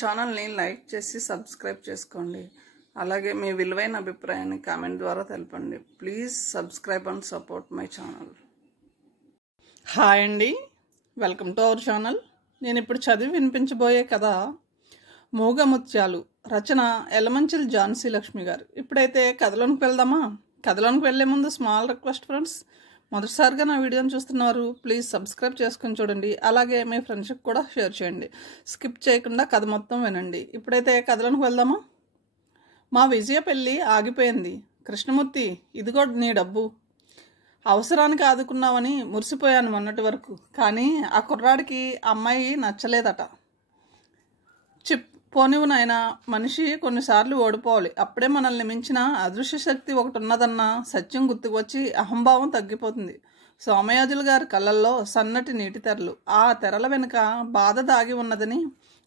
ఛానల్ని లైక్ చేసి సబ్స్క్రైబ్ చేసుకోండి. అలాగే మీ విలువైన అభిప్రాయాన్ని కామెంట్ ద్వారా తెలపండి. Please subscribe and support my channel. Hi అండి, వెల్కమ్ టు అవర్ ఛానల్. నేను ఇప్పుడు చదివి వినిపించబోయే కథ మూగముత్యాలు, రచన ఎలమంచిల్ ఝాన్సీ లక్ష్మి గారు. ఇప్పుడైతే కథలోనికి వెళ్దామా? కథలోనికి వెళ్లే ముందు స్మాల్ రిక్వెస్ట్ ఫ్రెండ్స్, మొదటిసారిగా నా వీడియోని చూస్తున్నారు, ప్లీజ్ సబ్స్క్రైబ్ చేసుకొని చూడండి. అలాగే మీ ఫ్రెండ్స్కి కూడా షేర్ చేయండి. స్కిప్ చేయకుండా కథ మొత్తం వినండి. ఇప్పుడైతే కథలోనికి వెళ్దామా? మా విజయ పెళ్ళి ఆగిపోయింది. కృష్ణమూర్తి, ఇదిగో నీ డబ్బు. అవసరానికి ఆదుకున్నావని మురిసిపోయాను మొన్నటి వరకు. కానీ ఆ కుర్రాడికి అమ్మాయి నచ్చలేదట. పోనివు నాయన, మనిషి కొన్నిసార్లు ఓడిపోవాలి. అప్పుడే మనల్ని మించిన అదృశ్య శక్తి ఒకటి ఉన్నదన్న సత్యం గుర్తుకు వచ్చి అహంభావం తగ్గిపోతుంది. సోమయాజులు గారి కళ్ళల్లో సన్నటి నీటి తెరలు. ఆ తెరల వెనుక బాధ దాగి ఉన్నదని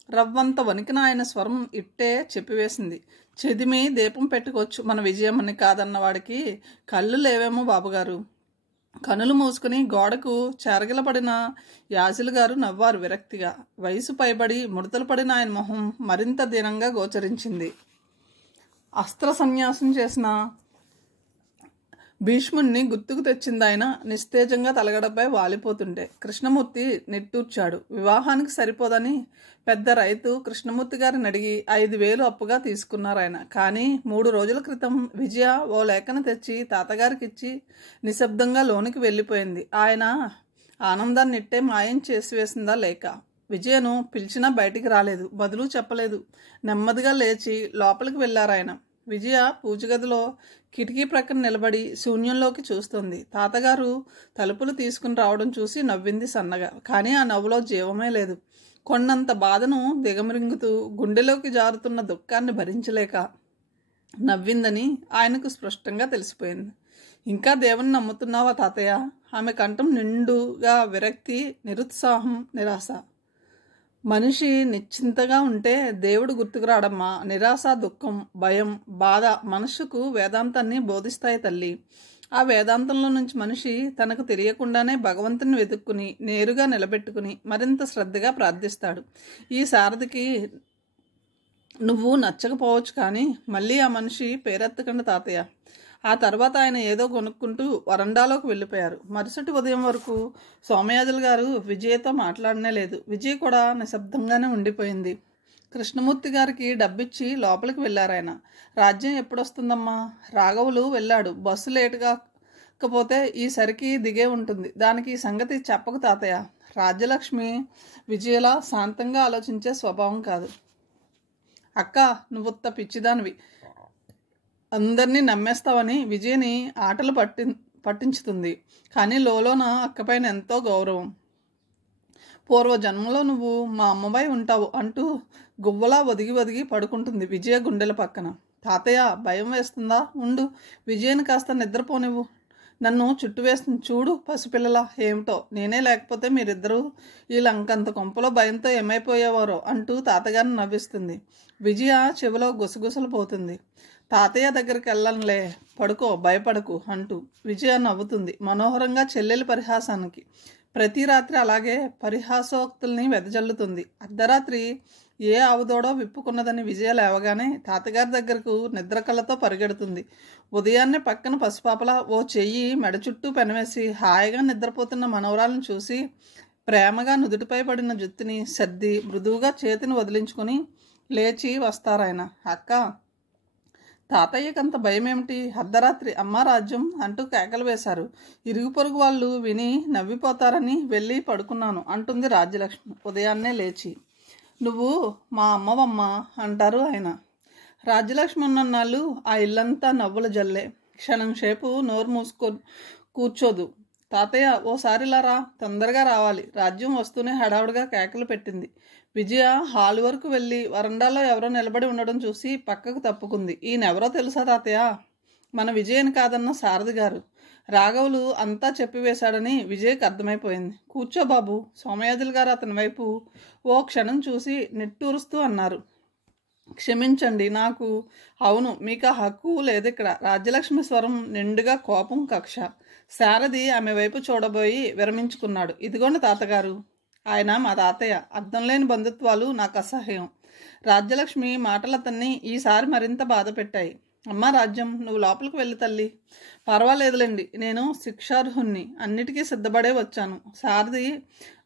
రవ్వంత వణికిన ఆయన స్వరం ఇట్టే చెప్పివేసింది. చెదిమి దీపం పెట్టుకోవచ్చు మన విజయమని కాదన్నవాడికి కళ్ళు లేవేమో బాబుగారు. కనులు మూసుకుని గోడకు చెరగిలపడిన యాజులు గారు నవ్వారు విరక్తిగా. వయసు పైబడి ముడతలు పడిన ఆయన మొహం మరింత దీనంగా గోచరించింది. అస్త్ర సన్యాసం చేసిన భీష్ముణ్ణి గుర్తుకు తెచ్చింది ఆయన నిస్తేజంగా తలగడపై వాలిపోతుంటే. కృష్ణమూర్తి నిట్టూర్చాడు. వివాహానికి సరిపోదని పెద్ద రైతు కృష్ణమూర్తి గారిని అడిగి 5,000 అప్పుగా తీసుకున్నారు ఆయన. కానీ 3 రోజుల క్రితం విజయ ఓ లేఖను తెచ్చి తాతగారికిచ్చి నిశ్శబ్దంగా లోనికి వెళ్ళిపోయింది. ఆయన ఆనందాన్ని ఇట్టే మాయం చేసివేసిందా లేక? విజయను పిలిచినా బయటికి రాలేదు, బదులు చెప్పలేదు. నెమ్మదిగా లేచి లోపలికి వెళ్ళారాయన. విజయ పూజగదిలో కిటికీ ప్రక్కన నిలబడి శూన్యంలోకి చూస్తుంది. తాతగారు తలుపులు తీసుకుని రావడం చూసి నవ్వింది సన్నగా. కానీ ఆ నవ్వులో జీవమే లేదు. కొన్నంత బాధను దిగమరింగుతూ గుండెలోకి జారుతున్న దుఃఖాన్ని భరించలేక నవ్విందని ఆయనకు స్పష్టంగా తెలిసిపోయింది. ఇంకా దేవుని నమ్ముతున్నావా తాతయ్య? ఆమె కంఠం నిండుగా విరక్తి, నిరుత్సాహం, నిరాశ. మనిషి నిశ్చింతగా ఉంటే దేవుడు గుర్తుకు రాడమ్మా. నిరాశ, దుఃఖం, భయం, బాధ మనసుకు వేదాంతాన్ని బోధిస్తాయి తల్లి. ఆ వేదాంతంలో నుంచి మనిషి తనకు తెలియకుండానే భగవంతుని వెతుక్కుని నేరుగా నిలబెట్టుకుని మరింత శ్రద్ధగా ప్రార్థిస్తాడు. ఈ సారథికి నువ్వు నచ్చకపోవచ్చు, కానీ మళ్ళీ ఆ మనిషి పేరెత్తకండి తాతయ్య. ఆ తర్వాత ఆయన ఏదో కొనుక్కుంటూ వరండాలోకి వెళ్ళిపోయారు. మరుసటి ఉదయం వరకు సోమయాజులు గారు విజయతో మాట్లాడనే లేదు. విజయ్ కూడా నిశ్శబ్దంగానే ఉండిపోయింది. కృష్ణమూర్తి గారికి డబ్బిచ్చి లోపలికి వెళ్ళారాయన. రాజ్యం ఎప్పుడొస్తుందమ్మా? రాఘవులు వెళ్ళాడు. బస్సు లేటుగా కాకపోతే ఈసరికి దిగే ఉంటుంది. దానికి సంగతి చెప్పకు తాతయ్య. రాజ్యలక్ష్మి విజయలా శాంతంగా ఆలోచించే స్వభావం కాదు. అక్క, నువ్వుత్త పిచ్చిదానివి. అందరినీ నమ్మేస్తావని విజయని ఆటలు పట్టించుతుంది. కానీ లోలోన అక్కపైన ఎంతో గౌరవం. పూర్వజన్మలో నువ్వు మా అమ్మబాయి ఉంటావు అంటూ గువ్వలా ఒదిగి పడుకుంటుంది విజయ గుండెల పక్కన. తాతయ్య, భయం వేస్తుందా? ఉండు, విజయని కాస్త నిద్రపోనివ్వు. నన్ను చుట్టు వేస్తుంది చూడు పసిపిల్లల. ఏమిటో, నేనే లేకపోతే మీరిద్దరూ ఈ లంకంత కొంపలో భయంతో ఏమైపోయేవారో అంటూ తాతగారిని నవ్విస్తుంది. విజయ చెవిలో గుసగుసలు పోతుంది. తాతయ్య దగ్గరికి వెళ్ళనులే, పడుకో, భయపడకు అంటూ విజయ నవ్వుతుంది మనోహరంగా చెల్లెలి పరిహాసానికి. ప్రతి రాత్రి అలాగే పరిహాసోక్తుల్ని వెదజల్లుతుంది. అర్ధరాత్రి ఏ ఆవుదోడో విప్పుకున్నదని విజయ లేవగానే తాతగారి దగ్గరకు నిద్ర కళ్ళతో పరిగెడుతుంది. ఉదయాన్నే పక్కన పసిపాపలా ఓ చెయ్యి మెడ చుట్టూ పెనవేసి హాయిగా నిద్రపోతున్న మనవరాలను చూసి ప్రేమగా నుదుటిపై పడిన జుత్తుని సర్ది మృదువుగా చేతిని వదిలించుకొని లేచి వస్తారాయన. అక్క, తాతయ్యకంత భయం ఏమిటి? అర్ధరాత్రి అమ్మ రాజ్యం అంటూ కేకలు వేశారు. ఇరుగు పొరుగు వాళ్ళు విని నవ్విపోతారని వెళ్ళి పడుకున్నాను అంటుంది రాజ్యలక్ష్మి ఉదయాన్నే లేచి. నువ్వు మా అమ్మవమ్మ అంటారు ఆయన. రాజ్యలక్ష్మి ఉన్నన్నాళ్ళు ఆ ఇల్లంతా నవ్వుల జల్లే. క్షణం సేపు నోరు కూర్చోదు. తాతయ్య, ఓసారిలా రా, తొందరగా రావాలి. రాజ్యం వస్తూనే హడావుడిగా కేకలు పెట్టింది. విజయ హాల్ వరకు వెళ్ళి వరండాలో ఎవరో నిలబడి ఉండడం చూసి పక్కకు తప్పుకుంది. ఈయనెవరో తెలుసా తాతయ్య? మన విజయని కాదన్న సారథి గారు. రాఘవులు అంతా చెప్పివేశాడని విజయ్కి అర్థమైపోయింది. కూర్చో బాబు. సోమయాజులు గారు అతని వైపు ఓ క్షణం చూసి నిట్టూరుస్తూ అన్నారు. క్షమించండి, నాకు అవును, మీకు ఆ హక్కు లేదు ఇక్కడ. రాజ్యలక్ష్మి స్వరం నిండుగా కోపం, కక్ష. సారథి ఆమె వైపు చూడబోయి విరమించుకున్నాడు. ఇదిగోండి తాతగారు, ఆయన మా తాతయ్య. అర్థం లేని బంధుత్వాలు నాకు అసహ్యం. రాజ్యలక్ష్మి మాటలు అతన్ని ఈసారి మరింత బాధ పెట్టాయి. అమ్మా రాజ్యం, నువ్వు లోపలికి వెళ్ళి తల్లి. పర్వాలేదులేండి, నేను శిక్షార్హుణ్ణి, అన్నిటికీ సిద్ధపడే వచ్చాను. సారథి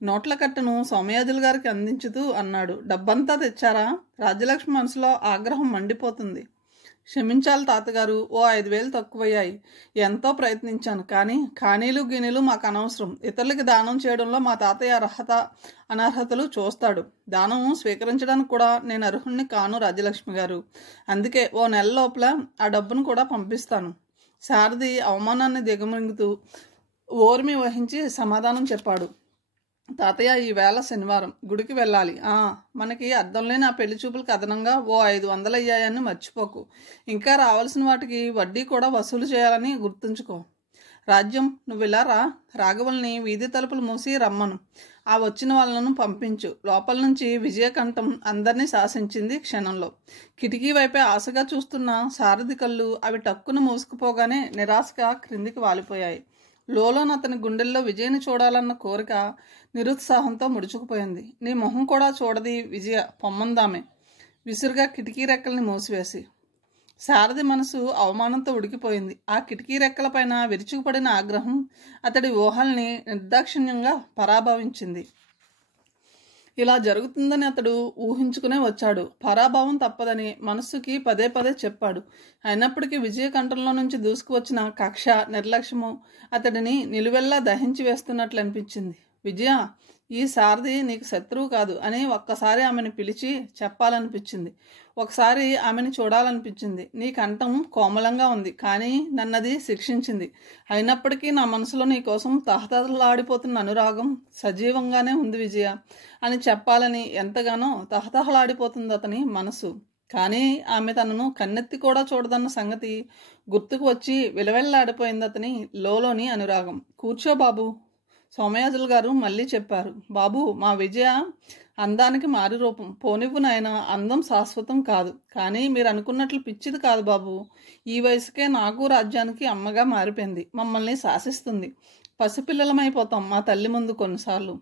నోట్ల కట్టను సోమయాజులు గారికి అందించుతూ అన్నాడు. డబ్బంతా తెచ్చారా? రాజ్యలక్ష్మి మనసులో ఆగ్రహం మండిపోతుంది. క్షమించాలి తాతగారు, ఓ 5,000 తక్కువయ్యాయి. ఎంతో ప్రయత్నించాను, కానీ కానీలు గినీలు మాకు అనవసరం. ఇతరులకి దానం చేయడంలో మా తాతయ్య అనర్హతలు చూస్తాడు. దానం స్వీకరించడానికి కూడా నేను అర్హుణ్ణి కాను రాజ్యలక్ష్మి గారు. అందుకే ఓ నెల లోపల ఆ డబ్బును కూడా పంపిస్తాను. సారథి అవమానాన్ని దిగమింగుతూ ఓర్మి వహించి సమాధానం చెప్పాడు. తాతయ్య, ఈవేళ శనివారం, గుడికి వెళ్ళాలి. మనకి అర్థం లేని ఆ పెళ్లి చూపులకు అదనంగా ఓ 500 అయ్యాయని మర్చిపోకు. ఇంకా రావాల్సిన వాటికి వడ్డీ కూడా వసూలు చేయాలని గుర్తుంచుకో. రాజ్యం, నువ్వు ఇలా రా. రాఘవల్ని వీధి తలుపులు మూసి రమ్మను. ఆ వచ్చిన వాళ్ళను పంపించు. లోపల నుంచి విజయకంఠం అందరినీ శాసించింది క్షణంలో. కిటికీ వైపే ఆశగా చూస్తున్న సారథి కళ్ళు అవి టక్కున మూసుకుపోగానే నిరాశగా క్రిందికి వాలిపోయాయి. లోలోన అతని గుండెల్లో విజయని చూడాలన్న కోరిక నిరుత్సాహంతో ముడుచుకుపోయింది. నీ మొహం కూడా చూడది విజయ, పొమ్మందామే విసురుగా కిటికీ రెక్కల్ని మూసివేసి. సారథి మనసు అవమానంతో ఉడికిపోయింది. ఆ కిటికీ రెక్కలపైన విరుచుకుపడిన ఆగ్రహం అతడి ఊహల్ని నిర్దాక్షిణ్యంగా పరాభవించింది. ఇలా జరుగుతుందని అతడు ఊహించుకునే వచ్చాడు. పరాభవం తప్పదని మనస్సుకి పదే పదే చెప్పాడు. అయినప్పటికీ విజయకంఠంలో నుంచి దూసుకువచ్చిన కక్ష, నిర్లక్ష్యము అతడిని నిలువెల్లా దహించి వేస్తున్నట్లు అనిపించింది. విజయ, ఈ సారథి నీకు శత్రువు కాదు అని ఒక్కసారి ఆమెను పిలిచి చెప్పాలనిపించింది. ఒకసారి ఆమెను చూడాలనిపించింది. నీ కంఠం కోమలంగా ఉంది, కానీ నన్నది శిక్షించింది. అయినప్పటికీ నా మనసులో నీ కోసం తహతహలాడిపోతున్న అనురాగం సజీవంగానే ఉంది విజయ అని చెప్పాలని ఎంతగానో తహతహలాడిపోతుంది అతని మనసు. కానీ ఆమె తనను కన్నెత్తి కూడా చూడదన్న సంగతి గుర్తుకు వచ్చి విలవెల్లాడిపోయింది అతని లోలోని అనురాగం. కూర్చో బాబు, సోమయాజులు గారు మళ్ళీ చెప్పారు. బాబు, మా విజయ అందానికి మారు రూపం. పోనివ్వు నాయన, అందం శాశ్వతం కాదు. కానీ మీరు అనుకున్నట్లు పిచ్చిది కాదు బాబు. ఈ వయసుకే నాకు రాజ్యానికి అమ్మగా మారిపోయింది. మమ్మల్ని శాసిస్తుంది. పసిపిల్లలమైపోతాం మా తల్లి ముందు కొన్నిసార్లు.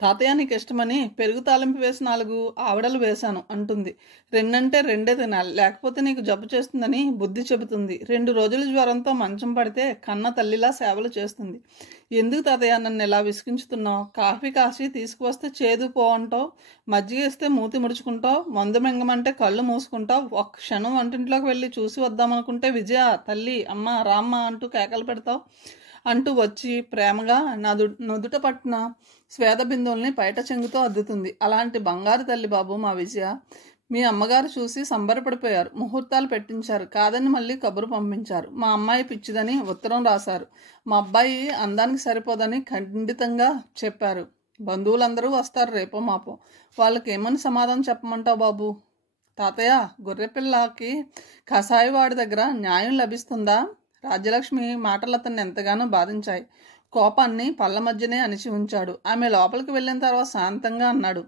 తాతయ్య, నీకు ఇష్టమని పెరుగు తాలింపు వేసి 4 ఆవడలు వేశాను అంటుంది. 2 అంటే 2 తినాలి, లేకపోతే నీకు జబ్బు చేస్తుందని బుద్ధి చెబుతుంది. 2 రోజులు జ్వరంతో మంచం పడితే కన్న తల్లిలా సేవలు చేస్తుంది. ఎందుకు తాతయ్య నన్ను ఎలా విసిగించుతున్నావు? కాఫీ కాసి తీసుకువస్తే చేదు పో అంటావు, మజ్జిగ ఇస్తే మూతి ముడుచుకుంటావు, మందు మింగమంటే కళ్ళు మూసుకుంటావు, ఒక్క క్షణం వంటింట్లోకి వెళ్ళి చూసి వద్దామనుకుంటే విజయ, తల్లి, అమ్మ, రామ్మ అంటూ కేకలు పెడతావు అంటూ వచ్చి ప్రేమగా నుదుట పట్టిన స్వేద బిందువుల్ని పైట చెంగుతో అద్దుతుంది. అలాంటి బంగారు తల్లి బాబు మా విజయ. మీ అమ్మగారు చూసి సంబరపడిపోయారు. ముహూర్తాలు పెట్టించారు. కాదని మళ్ళీ కబురు పంపించారు. మా అమ్మాయి పిచ్చిదని ఉత్తరం రాశారు. మా అబ్బాయి అందానికి సరిపోదని ఖండితంగా చెప్పారు. బంధువులందరూ వస్తారు రేపో మాపో. వాళ్ళకి ఏమని సమాధానం చెప్పమంటావు బాబు? తాతయ్య, గొర్రెపిల్లకి కషాయవాడి దగ్గర న్యాయం లభిస్తుందా? రాజ్యలక్ష్మి మాటలు అతన్ని ఎంతగానో బాధించాయి. కోపాన్ని పళ్ళ మధ్యనే అణిచి ఉంచాడు. ఆమె లోపలికి వెళ్ళిన తర్వాత శాంతంగా అన్నాడు.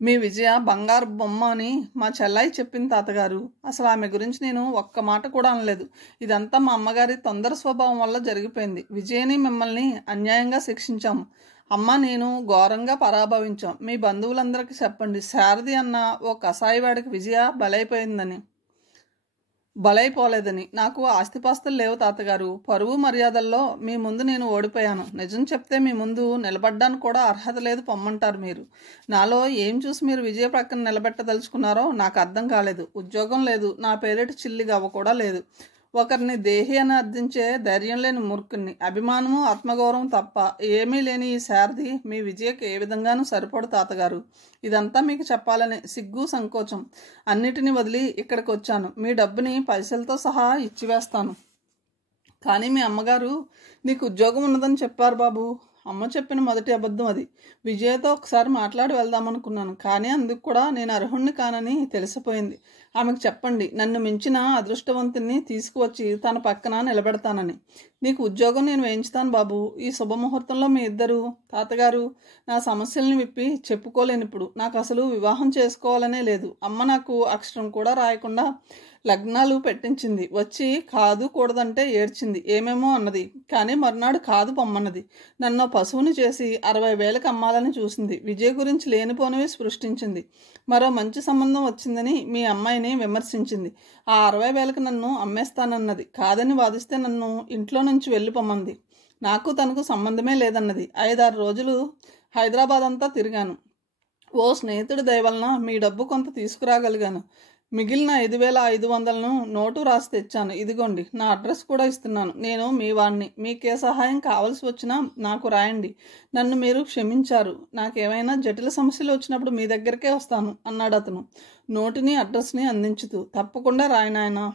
మీ విజయ బంగారు బొమ్మ అని మా చెల్లాయి చెప్పింది తాతగారు. అసలు ఆమె గురించి నేను ఒక్క మాట కూడా అనలేదు. ఇదంతా మా అమ్మగారి తొందర స్వభావం వల్ల జరిగిపోయింది. విజయని మిమ్మల్ని అన్యాయంగా శిక్షించాము. అమ్మ, నేను ఘోరంగా పరాభవించాం. మీ బంధువులందరికీ చెప్పండి, సారథి అన్న ఓ కషాయవాడికి విజయ బలైపోలేదని. నాకు ఆస్తిపాస్తులు లేవు తాతగారు. పరువు మర్యాదల్లో మీ ముందు నేను ఓడిపోయాను. నిజం చెప్తే మీ ముందు నిలబడ్డానికి కూడా అర్హత లేదు పొమ్మంటారు మీరు. నాలో ఏం చూసి మీరు విజయ ప్రక్కన నిలబెట్టదలుచుకున్నారో నాకు అర్థం కాలేదు. ఉద్యోగం లేదు, నా పేరిట చిల్లి గవ్వ కూడా లేదు. ఒకరిని దేహి అని అర్థించే ధైర్యం లేని మూర్ఖుని. అభిమానము, ఆత్మగౌరవం తప్ప ఏమీ లేని ఈ సారథి మీ విజయకి ఏ విధంగానూ సరిపడు తాతగారు. ఇదంతా మీకు చెప్పాలని సిగ్గు, సంకోచం అన్నిటినీ వదిలి ఇక్కడికి వచ్చాను. మీ డబ్బుని పైసలతో సహా ఇచ్చివేస్తాను. కానీ మీ అమ్మగారు నీకు ఉద్యోగం ఉన్నదని చెప్పారు బాబు. అమ్మ చెప్పిన మొదటి అబద్ధం అది. విజయతో ఒకసారి మాట్లాడి వెళ్దామనుకున్నాను, కానీ అందుకు కూడా నేను అర్హుణ్ణి కానని తెలిసిపోయింది. ఆమెకు చెప్పండి, నన్ను మించిన అదృష్టవంతుని తీసుకువచ్చి తన పక్కన నిలబెడతానని. నీకు ఉద్యోగం నేను వేయించుతాను బాబు. ఈ శుభముహూర్తంలో మీ ఇద్దరు. తాతగారు, నా సమస్యల్ని విప్పి చెప్పుకోలేనిప్పుడు. నాకు అసలు వివాహం చేసుకోవాలనే లేదు. అమ్మ నాకు అక్షరం కూడా రాయకుండా లగ్నాలు పెట్టించింది. వచ్చి కాదు కూడదంటే ఏడ్చింది. ఏమేమో అన్నది. కానీ మర్నాడు కాదు పొమ్మన్నది. నన్ను పశువుని చేసి 60,000కి అమ్మాలని చూసింది. విజయ్ గురించి లేనిపోనివి సృష్టించింది. మరో మంచి సంబంధం వచ్చిందని మీ అమ్మాయిని విమర్శించింది. ఆ 60,000కి నన్ను అమ్మేస్తానన్నది. కాదని వాదిస్తే నన్ను ఇంట్లో నుంచి వెళ్ళిపోమంది. నాకు తనకు సంబంధమే లేదన్నది. 5-6 రోజులు హైదరాబాద్ అంతా తిరిగాను. ఓ స్నేహితుడి దయవలన మీ డబ్బు కొంత తీసుకురాగలిగాను. మిగిలిన 5,500ను నోటు రాసి తెచ్చాను. ఇదిగోండి, నా అడ్రస్ కూడా ఇస్తున్నాను. నేను మీ వాణ్ణి. మీకే సహాయం కావలసి వచ్చినా నాకు రాయండి. నన్ను మీరు క్షమించారు. నాకేమైనా జటిల సమస్యలు వచ్చినప్పుడు మీ దగ్గరికే వస్తాను అన్నాడు అతను నోటిని అడ్రస్ని అందించుతూ. తప్పకుండా రాయనాయనా.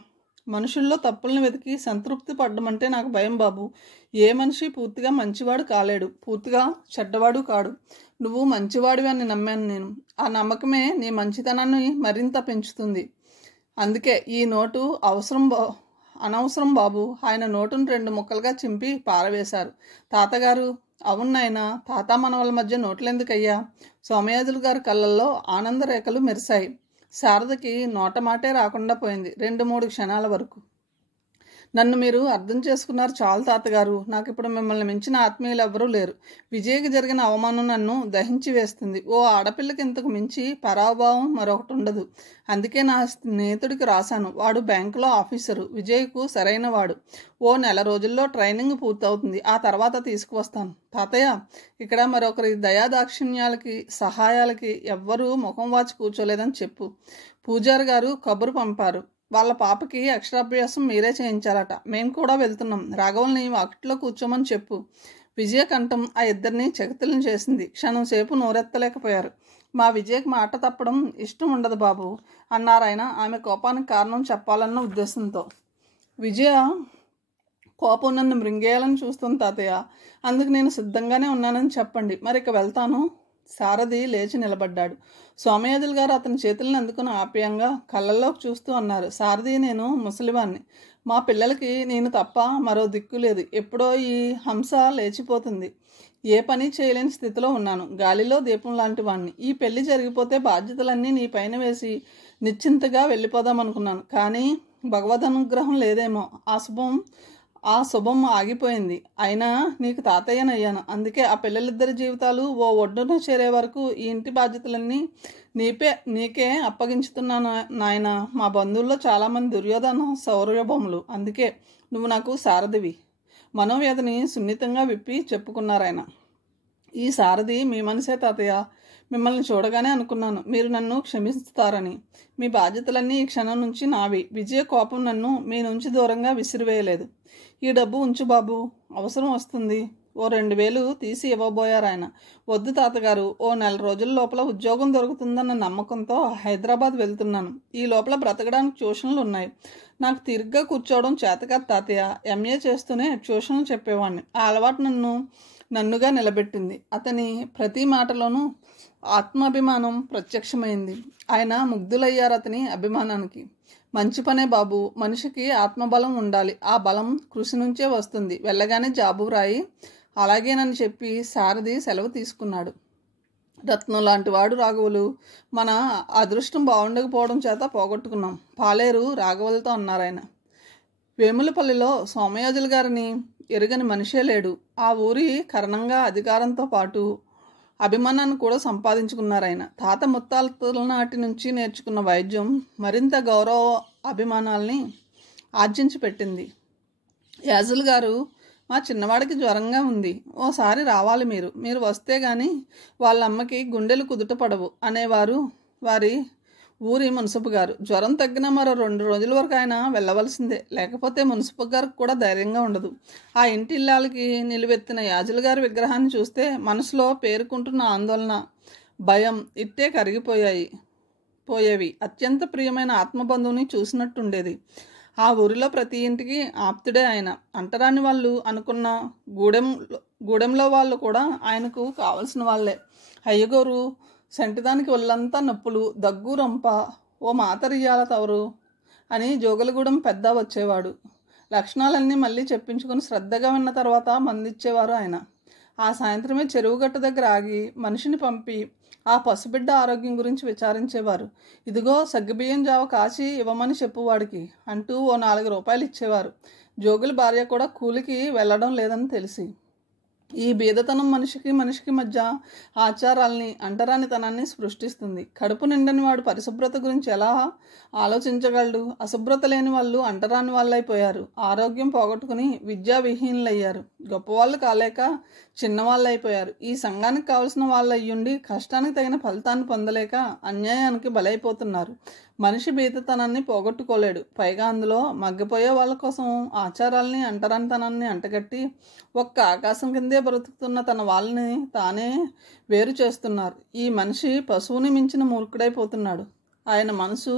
మనుషుల్లో తప్పుల్ని వెతికి సంతృప్తి పడ్డమంటే నాకు భయం బాబు. ఏ మనిషి పూర్తిగా మంచివాడు కాలేడు, పూర్తిగా చెడ్డవాడు కాడు. నువ్వు మంచివాడివి అని నమ్మాను నేను. ఆ నమ్మకమే నీ మంచితనాన్ని మరింత పెంచుతుంది. అందుకే ఈ నోటు అనవసరం బాబు. ఆయన నోటును 2 ముక్కలుగా చింపి పారవేశారు. తాతగారు, అవును నాయనా, తాత మనవల మధ్య నోట్లెందుకయ్యా? సోమయాజులు గారి కళ్ళల్లో ఆనందరేఖలు మెరిశాయి. శారదకి నోటమాటే రాకుండా పోయింది 2-3 క్షణాల వరకు. నన్ను మీరు అర్థం చేసుకున్నారు చాలు తాతగారు. నాకు ఇప్పుడు మిమ్మల్ని మించిన ఆత్మీయులు ఎవ్వరూ లేరు. విజయ్కి జరిగిన అవమానం నన్ను దహించి వేస్తుంది. ఓ ఆడపిల్లకి ఇంతకు మించి పరాభావం మరొకటి ఉండదు. అందుకే నా స్నేహితుడికి రాశాను. వాడు బ్యాంకులో ఆఫీసరు. విజయ్కు సరైన వాడు. ఓ నెల రోజుల్లో ట్రైనింగ్ పూర్తవుతుంది. ఆ తర్వాత తీసుకువస్తాను. తాతయ్య, ఇక్కడ మరొకరి దయాదాక్షిణ్యాలకి సహాయాలకి ఎవ్వరూ ముఖం వాచి కూర్చోలేదని చెప్పు. పూజారి గారు కబురు పంపారు. వాళ్ళ పాపకి అక్షరాభ్యాసం మీరే చేయించాలట. మేము కూడా వెళ్తున్నాం. రాఘవల్ని వాకిట్లో కూర్చోమని చెప్పు. విజయకంఠం ఆ ఇద్దరిని చకితులను చేసింది. క్షణం సేపు నోరెత్తలేకపోయారు. మా విజయకి మాట తప్పడం ఇష్టం ఉండదు బాబు అన్నారాయన ఆమె కోపానికి కారణం చెప్పాలన్న ఉద్దేశంతో. విజయ కోపం నన్ను మృంగేయాలని చూస్తుంది తాతయ్య. అందుకు నేను సిద్ధంగానే ఉన్నానని చెప్పండి. మరి ఇక వెళ్తాను. సారథి లేచి నిలబడ్డాడు. సోమయాజులు గారు అతని చేతులను అందుకుని ఆప్యాయంగా కళ్ళల్లోకి చూస్తూ అన్నారు. సారథి, నేను ముసలివాణ్ణి. మా పిల్లలకి నేను తప్ప మరో దిక్కు లేదు. ఎప్పుడో ఈ హంస లేచిపోతుంది. ఏ పని చేయలేని స్థితిలో ఉన్నాను. గాలిలో దీపం లాంటి వాణ్ణి. ఈ పెళ్లి జరిగిపోతే బాధ్యతలన్నీ నీ పైన వేసి నిశ్చింతగా వెళ్ళిపోదామనుకున్నాను. కానీ భగవద్ అనుగ్రహం లేదేమో. ఆ శుభం ఆగిపోయింది. అయినా నీకు తాతయ్యనయ్యాను. అందుకే ఆ పిల్లలిద్దరి జీవితాలు ఓ ఒడ్డున చేరే వరకు ఈ ఇంటి బాధ్యతలన్నీ నీకే అప్పగించుతున్నాను నాయన. మా బంధువుల్లో చాలామంది దుర్యోధన సౌరభములు. అందుకే నువ్వు నాకు సారథివి. మనోవ్యధిని సున్నితంగా విప్పి చెప్పుకున్నారాయన. ఈ సారథి మీ మనసే తాతయ్య. మిమ్మల్ని చూడగానే అనుకున్నాను మీరు నన్ను క్షమిస్తారని. మీ బాధ్యతలన్నీ ఈ క్షణం నుంచి నావి. విజయ కోపం నన్ను మీ నుంచి దూరంగా విసిరివేయలేదు. ఈ డబ్బు ఉంచు బాబు, అవసరం వస్తుంది. ఓ 2,000 తీసి ఇవ్వబోయారు ఆయన. వద్దు తాతగారు, ఓ నెల రోజుల లోపల ఉద్యోగం దొరుకుతుందన్న నమ్మకంతో హైదరాబాద్ వెళ్తున్నాను. ఈ లోపల బ్రతకడానికి ట్యూషన్లు ఉన్నాయి. నాకు తిరిగ్గా కూర్చోవడం చేతకాదు తాతయ్య. MA చేస్తూనే ట్యూషన్లు చెప్పేవాడిని. ఆ అలవాటు నన్నుగా నిలబెట్టింది. అతని ప్రతి మాటలోనూ ఆత్మాభిమానం ప్రత్యక్షమైంది. ఆయన ముగ్ధులయ్యారు అతని అభిమానానికి. మంచి పనే బాబు. మనిషికి ఆత్మబలం ఉండాలి. ఆ బలం కృషి నుంచే వస్తుంది. వెళ్ళగానే జాబు రాయి. అలాగేనని చెప్పి సారథి సెలవు తీసుకున్నాడు. రత్నం లాంటి వాడు రాఘవులు. మన అదృష్టం బాగుండకపోవడం చేత పోగొట్టుకున్నాం. పాలేరు రాఘవులతో అన్నారాయన. వేములపల్లిలో సోమయాజులు గారిని ఎరుగని మనిషే లేడు. ఆ ఊరి కారణంగా అధికారంతో పాటు అభిమానాన్ని కూడా సంపాదించుకున్నారాయన. తాత ముత్తాతల నాటి నుంచి నేర్చుకున్న వైద్యం మరింత గౌరవ అభిమానాల్ని ఆర్జించి పెట్టింది. యాజులు గారు, మా చిన్నవాడికి జ్వరంగా ఉంది. ఓసారి రావాలి మీరు వస్తే గాని వాళ్ళ అమ్మకి గుండెలు కుదుట పడవు అనేవారు వారి ఊరి మున్సిపు గారు. జ్వరం తగ్గిన మరో 2 రోజుల వరకు ఆయన వెళ్ళవలసిందే. లేకపోతే మున్సిపు గారికి కూడా ధైర్యంగా ఉండదు. ఆ ఇంటి ఇల్లాలకి నిలువెత్తిన యాజులు గారి విగ్రహాన్ని చూస్తే మనసులో పేరుకుంటున్న ఆందోళన, భయం ఇట్టే పోయేవి. అత్యంత ప్రియమైన ఆత్మబంధువుని చూసినట్టుండేది. ఆ ఊరిలో ప్రతి ఇంటికి ఆప్తుడే ఆయన. అంటరాని వాళ్ళు అనుకున్న గూడెంలో వాళ్ళు కూడా ఆయనకు కావలసిన వాళ్ళే. అయ్యగోరు సెంటిదానికి ఒళ్ళంతా నొప్పులు, దగ్గు, రొంప, ఓ మాతరియ్యాల తవరు అని జోగులగూడెం పెద్ద వచ్చేవాడు. లక్షణాలన్నీ మళ్ళీ చెప్పించుకొని శ్రద్ధగా విన్న తర్వాత మందిచ్చేవారు ఆయన. ఆ సాయంత్రమే చెరువు గట్టు దగ్గర ఆగి మనిషిని పంపి ఆ పసిబిడ్డ ఆరోగ్యం గురించి విచారించేవారు. ఇదిగో సగ్గుబియ్యం జావ కాచి ఇవ్వమని చెప్పువాడికి అంటూ ఓ 4 రూపాయలు ఇచ్చేవారు. జోగుల భార్య కూడా కూలికి వెళ్ళడం లేదని తెలిసి ఈ బీదతనం మనిషికి మధ్య ఆచారాల్ని అంటరానితనాన్ని సృష్టిస్తుంది. కడుపు నిండని వాడు పరిశుభ్రత గురించి ఎలా ఆలోచించగలడు? అశుభ్రత లేని వాళ్ళు అంటరాని వాళ్ళైపోయారు. ఆరోగ్యం పోగొట్టుకుని విద్యా విహీనులయ్యారు. గొప్పవాళ్ళు కాలేక చిన్నవాళ్ళు అయిపోయారు. ఈ సంఘానికి కావలసిన వాళ్ళు అయ్యుండి కష్టానికి తగిన ఫలితాన్ని పొందలేక అన్యాయానికి బలైపోతున్నారు. మనిషి బీదతనాన్ని పోగొట్టుకోలేడు. పైగా అందులో మగ్గిపోయే వాళ్ళ కోసం ఆచారాల్ని అంటరానితనాన్ని అంటగట్టి ఒక్క ఆకాశం కిందే బ్రతుకుతున్న తన వాళ్ళని తానే వేరు చేస్తున్నారు. ఈ మనిషి పశువుని మించిన మూర్ఖుడైపోతున్నాడు. ఆయన మనసు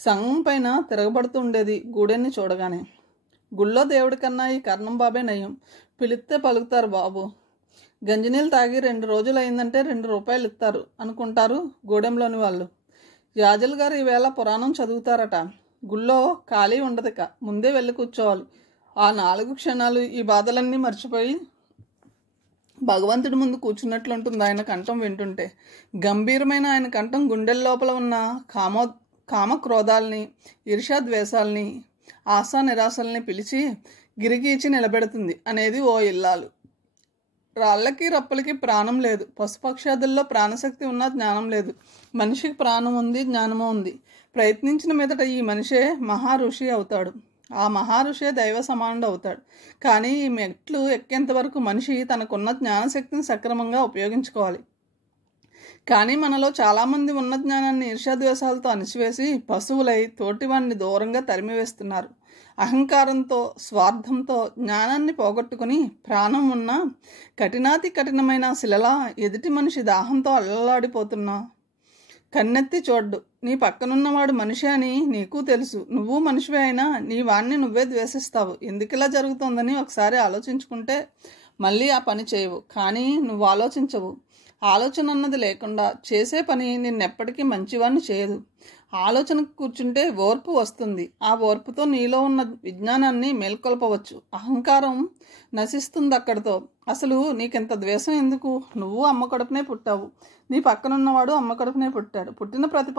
సంఘం పైన తిరగబడుతూ ఉండేది గూడెన్ని చూడగానే. గుళ్ళో దేవుడి కన్నా ఈ కర్ణం బాబే నయం. పిలిస్తే పలుకుతారు బాబు. గంజినీళ్ళు తాగి 2 రోజులు అయిందంటే 2 రూపాయలు ఇస్తారు అనుకుంటారు గూడెంలోని వాళ్ళు. యాజులు గారు ఈవేళ పురాణం చదువుతారట. గుళ్ళో ఖాళీ ఉండదుక. ముందే వెళ్ళి కూర్చోవాలి. ఆ 4 క్షణాలు ఈ బాధలన్నీ మర్చిపోయి భగవంతుడి ముందు కూర్చున్నట్లుంటుంది ఆయన కంఠం వింటుంటే. గంభీరమైన ఆయన కంఠం గుండెల లోపల ఉన్న కామక్రోధాల్ని, ఈర్ష్యాద్వేషాల్ని, ఆశా నిరాశల్ని పిలిచి గిరిగీచి నిలబెడుతుంది అనేది ఓ ఇల్లాలు. రాళ్ళకి రప్పలకి ప్రాణం లేదు. పశుపక్షాదుల్లో ప్రాణశక్తి ఉన్న జ్ఞానం లేదు. మనిషికి ప్రాణం ఉంది, జ్ఞానము ఉంది. ప్రయత్నించిన మీదట ఈ మనిషే మహారుషి అవుతాడు. ఆ మహారుషే దైవ సమానుడు అవుతాడు. కానీ ఈ మెట్లు ఎక్కేంత వరకు మనిషి తనకున్న జ్ఞానశక్తిని సక్రమంగా ఉపయోగించుకోవాలి. కానీ మనలో చాలామంది ఉన్న జ్ఞానాన్ని ఈర్ష్యాద్వేషాలతో అణిచివేసి పశువులై తోటివాడిని దూరంగా తరిమివేస్తున్నారు. అహంకారంతో, స్వార్థంతో జ్ఞానాన్ని పోగొట్టుకుని ప్రాణం ఉన్న కఠినాతి కఠినమైన శిలలా ఎదుటి మనిషి దాహంతో అల్లలాడిపోతున్నా కన్నెత్తి చూడ్డు. నీ పక్కనున్నవాడు మనిషి అని నీకు తెలుసు. నువ్వు మనిషివే అయినా నీ వాణ్ణి నువ్వే ద్వేషిస్తావు. ఎందుకిలా జరుగుతోందని ఒకసారి ఆలోచించుకుంటే మళ్ళీ ఆ పని చేయవు. కానీ నువ్వు ఆలోచించవు. ఆలోచన అన్నది లేకుండా చేసే పని నిన్నెప్పటికీ మంచివాణ్ణి చేయదు. ఆలోచనకు కూర్చుంటే ఓర్పు వస్తుంది. ఆ ఓర్పుతో నీలో ఉన్న విజ్ఞానాన్ని మేల్కొల్పవచ్చు. అహంకారం నశిస్తుంది అక్కడితో. అసలు నీకెంత ద్వేషం ఎందుకు? నువ్వు అమ్మ కడుపునే పుట్టావు. నీ పక్కనున్నవాడు అమ్మ కడుపునే పుట్టాడు. పుట్టిన ప్రతి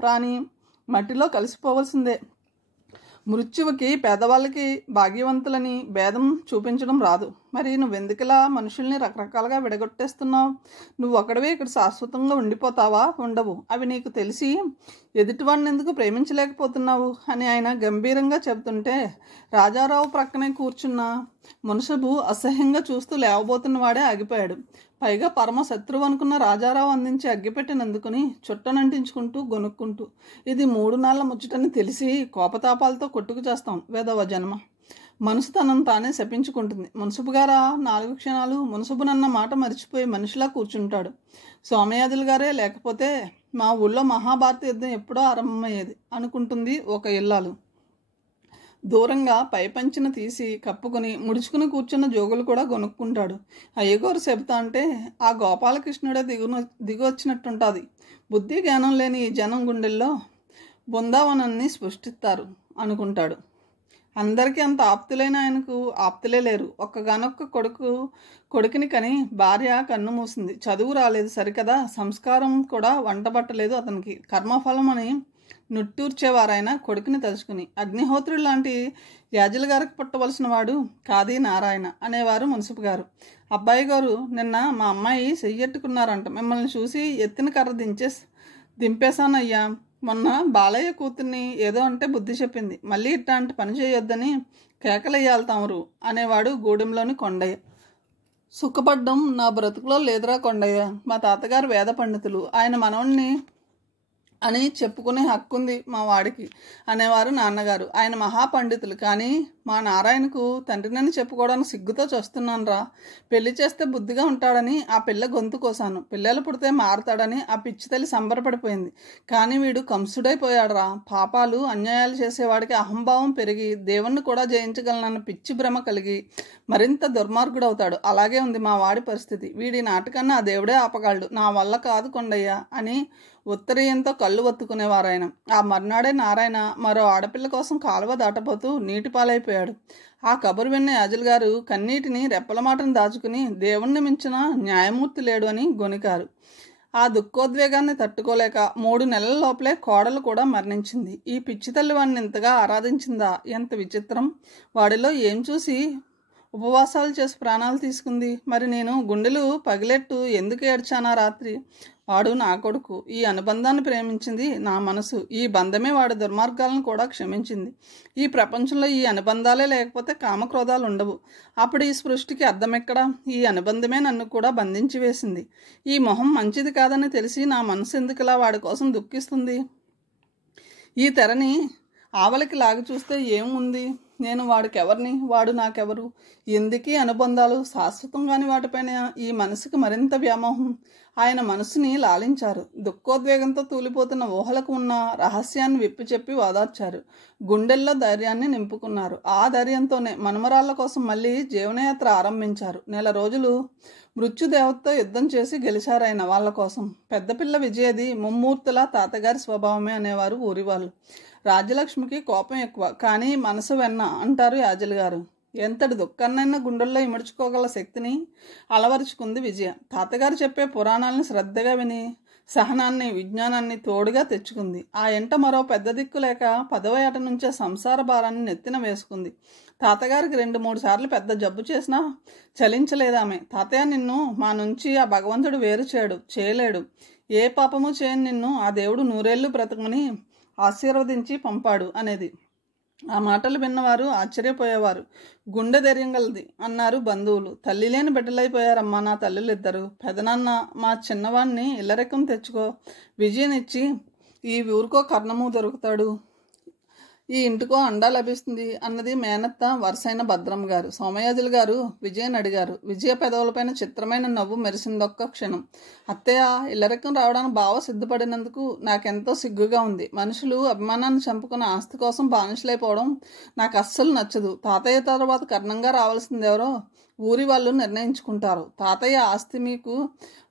ప్రాణి మట్టిలో కలిసిపోవలసిందే. మృత్యువుకి పేదవాళ్ళకి భాగ్యవంతులని భేదం చూపించడం రాదు. మరి నువ్వెందుకులా మనుషుల్ని రకరకాలుగా విడగొట్టేస్తున్నావు? నువ్వు ఒకడివే ఇక్కడ శాశ్వతంగా ఉండిపోతావా? ఉండవు. అవి నీకు తెలిసి ఎదుటివాడిని ఎందుకు ప్రేమించలేకపోతున్నావు అని ఆయన గంభీరంగా చెబుతుంటే రాజారావు ప్రక్కనే కూర్చున్న మునసబు అసహ్యంగా చూస్తూ లేవబోతున్న వాడే ఆగిపోయాడు. పైగా పరమ శత్రువు అనుకున్న రాజారావు అందించి అగ్గిపెట్టినందుకుని చుట్టనంటించుకుంటూ గొనుక్కుంటూ ఇది 3 నాళ్ళ ముచ్చటని తెలిసి కోపతాపాలతో కొట్టుకు చేస్తాం. వేదవ జన్మ. మనసు తనను తానే శపించుకుంటుంది. మున్సబు గారా 4 క్షణాలు మున్సబునన్న మాట మరిచిపోయి మనిషిలా కూర్చుంటాడు. సోమయాజులు గారే లేకపోతే మా ఊళ్ళో మహాభారత యుద్ధం ఎప్పుడో ఆరంభమయ్యేది అనుకుంటుంది ఒక ఇల్లాలు. దూరంగా పైపంచిన తీసి కప్పుకుని ముడుచుకుని కూర్చున్న జోగులు కూడా గొనుక్కుంటాడు. అయ్యగోరు చెబుతా అంటే ఆ గోపాలకృష్ణుడే దిగొచ్చినట్టుంటుంది. బుద్ధి జ్ఞానం లేని ఈ జనం గుండెల్లో బృందావనాన్ని సృష్టిస్తారు అనుకుంటాడు. అందరికీ అంత ఆప్తులైన ఆయనకు ఆప్తులే లేరు. ఒక్కగానొక్క కొడుకుని కని భార్య కన్ను మూసింది. చదువు రాలేదు సరికదా, సంస్కారం కూడా వంటబట్టలేదు అతనికి. కర్మఫలం అని నుట్టూర్చేవారాయన కొడుకుని తలుచుకుని. అగ్నిహోత్రుడు లాంటి యాజుల గారికి పుట్టవలసిన వాడు కాదీ నారాయణ అనేవారు మున్సబు గారు. అబ్బాయి గారు నిన్న మా అమ్మాయి చెయ్యెట్టుకున్నారంట. మిమ్మల్ని చూసి ఎత్తిన కర్ర దింపేశానయ్యా. మొన్న బాలయ్య కూతుర్ని ఏదో అంటే బుద్ధి చెప్పింది. మళ్ళీ ఇట్లాంటి పని చేయొద్దని కేకలయ్యాలి తమరు అనేవాడు గూడెంలోని కొండయ్య. సుఖపడ్డం నా బ్రతుకులో లేదురా కొండయ్య. మా తాతగారు వేద పండితులు. ఆయన మనవణ్ణి అని చెప్పుకునే హక్కుంది మా వాడికి అనేవారు నాన్నగారు. ఆయన మహాపండితులు. కానీ మా నారాయణకు తండ్రినని చెప్పుకోవడానికి సిగ్గుతో చేస్తున్నాను రా. పెళ్లి చేస్తే బుద్ధిగా ఉంటాడని ఆ పిల్ల గొంతు కోసాను. పిల్లలు పుడితే మారుతాడని ఆ పిచ్చి తల్లి సంబరపడిపోయింది. కానీ వీడు కంసుడైపోయాడు రా. పాపాలు అన్యాయాలు చేసేవాడికి అహంభావం పెరిగి దేవుణ్ణి కూడా జయించగలనన్న పిచ్చి భ్రమ కలిగి మరింత దుర్మార్గుడవుతాడు. అలాగే ఉంది మా వాడి పరిస్థితి. వీడి నాటకాన్ని ఆ దేవుడే ఆపగలడు. నా వల్ల కాదు కొండయ్య అని ఉత్తరీయంతో కళ్ళు ఒత్తుకునేవారాయన. ఆ మర్నాడే నారాయణ మరో ఆడపిల్ల కోసం కాలువ దాటపోతూ నీటి పాలైపోయాడు. ఆ కబురు విన్న యాజులు గారు కన్నీటిని రెప్పల మాటను దాచుకుని దేవుణ్ణి మించిన న్యాయమూర్తి లేడు అని గొనికారు. ఆ దుఃఖోద్వేగాన్ని తట్టుకోలేక 3 నెలల లోపలే కోడలు కూడా మరణించింది. ఈ పిచ్చి తల్లి వాడిని ఇంతగా ఆరాధించిందా? ఎంత విచిత్రం! వాడిలో ఏం చూసి ఉపవాసాలు చేసి ప్రాణాలు తీసుకుంది? మరి నేను గుండెలు పగిలెట్టు ఎందుకు ఏడ్చానా రాత్రి? వాడు నా కొడుకు. ఈ అనుబంధాన్ని ప్రేమించింది నా మనసు. ఈ బంధమే వాడి దుర్మార్గాలను కూడా క్షమించింది. ఈ ప్రపంచంలో ఈ అనుబంధాలే లేకపోతే కామక్రోధాలు ఉండవు. అప్పుడు ఈ సృష్టికి అర్థమెక్కడా? ఈ అనుబంధమే నన్ను కూడా బంధించి వేసింది. ఈ మొహం మంచిది కాదని తెలిసి నా మనసు ఎందుకులా వాడి కోసం దుఃఖిస్తుంది? ఈ తెరని ఆవలికి లాగి చూస్తే ఏముంది? నేను వాడికి ఎవరిని? వాడు నాకెవరు? ఎందుకీ అనుబంధాలు? శాశ్వతంగాని వాటిపైన ఈ మనసుకి మరింత వ్యామోహం. ఆయన మనసుని లాలించారు. దుఃఖోద్వేగంతో తూలిపోతున్న ఊహలకు ఉన్న రహస్యాన్ని విప్పి చెప్పి ఓదార్చారు. గుండెల్లో ధైర్యాన్ని నింపుకున్నారు. ఆ ధైర్యంతోనే మనుమరాళ్ల కోసం మళ్ళీ జీవనయాత్ర ఆరంభించారు. 1 నెల రోజులు మృత్యుదేవతతో యుద్ధం చేసి గెలిచారాయన వాళ్ళ కోసం. పెద్దపిల్ల విజయది ముమ్మూర్తుల తాతగారి స్వభావమే అనేవారు ఊరి వాళ్ళు. రాజ్యలక్ష్మికి కోపం ఎక్కువ, కానీ మనసు వెన్న అంటారు యాజులు గారు. ఎంతటి దుఃఖాన్నైనా గుండెల్లో ఇముడ్చుకోగల శక్తిని అలవరుచుకుంది విజయ. తాతగారు చెప్పే పురాణాలను శ్రద్ధగా విని సహనాన్ని విజ్ఞానాన్ని తోడుగా తెచ్చుకుంది. ఆ ఎంట మరో పెద్ద దిక్కు లేక 10వ ఏట నుంచే సంసార భారాన్ని నెత్తిన వేసుకుంది. తాతగారికి 2-3 సార్లు పెద్ద జబ్బు చేసినా చలించలేదామె. తాతయ్య, నిన్ను మా నుంచి ఆ భగవంతుడు వేరు చేయలేడు. ఏ పాపము చేయని నిన్ను ఆ దేవుడు 100 ఏళ్ళు బ్రతకమని ఆశీర్వదించి పంపాడు అనేది. ఆ మాటలు విన్నవారు ఆశ్చర్యపోయేవారు. గుండె ధైర్యం గలది అన్నారు బంధువులు. తల్లి లేని బిడ్డలైపోయారమ్మా నా తల్లులిద్దరు. పెదనాన్న మా చిన్నవాడిని ఇల్లరెక్కం తెచ్చుకో, విజయనిచ్చి ఈ ఊరికో కర్ణము దొరుకుతాడు, ఈ ఇంటికో అండా లభిస్తుంది అన్నది మేనత్త వరుసైన భద్రమ్మ గారు. సోమయాజులు గారు విజయని అడిగారు. విజయ పెదవులపైన చిత్రమైన నవ్వు మెరిసిందొక్క క్షణం. అత్తయ్య, ఇల్లరెక్కం రావడానికి బావ సిద్ధపడినందుకు నాకెంతో సిగ్గుగా ఉంది. మనుషులు అభిమానాన్ని చంపుకున్న ఆస్తి కోసం బానిసలైపోవడం నాకు అస్సలు నచ్చదు. తాతయ్య తర్వాత కర్ణంగా రావాల్సింది ఎవరో ఊరి వాళ్ళు నిర్ణయించుకుంటారు. తాతయ్య ఆస్తి మీకు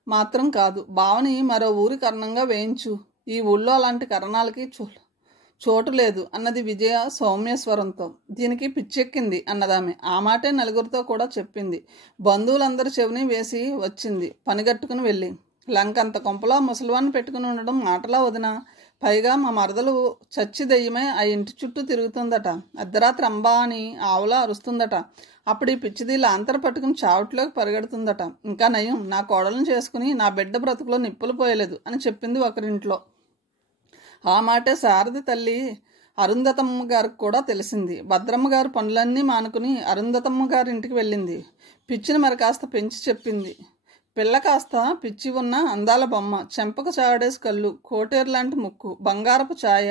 మాత్రం కాదు, బావని మరో ఊరి కర్ణంగా వేయించు. ఈ ఊళ్ళో అలాంటి కరణాలకి చోటు లేదు అన్నది విజయ సౌమ్యస్వరంతో. దీనికి పిచ్చెక్కింది అన్నదామె. ఆ మాటే నలుగురితో కూడా చెప్పింది. బంధువులందరి చెవిని వేసి వచ్చింది పనిగట్టుకుని వెళ్ళి. లంకంత కొంపలో ముసలివాన్ని పెట్టుకుని ఉండడం మాటలా వదిన? పైగా మా మరదలు చచ్చి దెయ్యమే ఆ ఇంటి చుట్టూ తిరుగుతుందట. అర్ధరాత్రి అంబా అని ఆవులా అరుస్తుందట. అప్పుడు ఈ పిచ్చిది లాంతర పట్టుకుని చావట్లోకి పరిగెడుతుందట. ఇంకా నయం, నా కోడలను చేసుకుని నా బిడ్డ బ్రతుకులో నిప్పులు పోయలేదు అని చెప్పింది ఒకరింట్లో. ఆ మాటే శారది తల్లి అరుంధతమ్మ గారికి కూడా తెలిసింది. భద్రమ్మ గారు పనులన్నీ మానుకుని అరుంధతమ్మ గారి ఇంటికి వెళ్ళింది. పిచ్చిని మరి కాస్త పెంచి చెప్పింది. పిల్ల కాస్త పిచ్చి ఉన్న అందాల బొమ్మ, చెంపకు చాడేసి కళ్ళు, కోటేరు లాంటి ముక్కు, బంగారపు ఛాయ,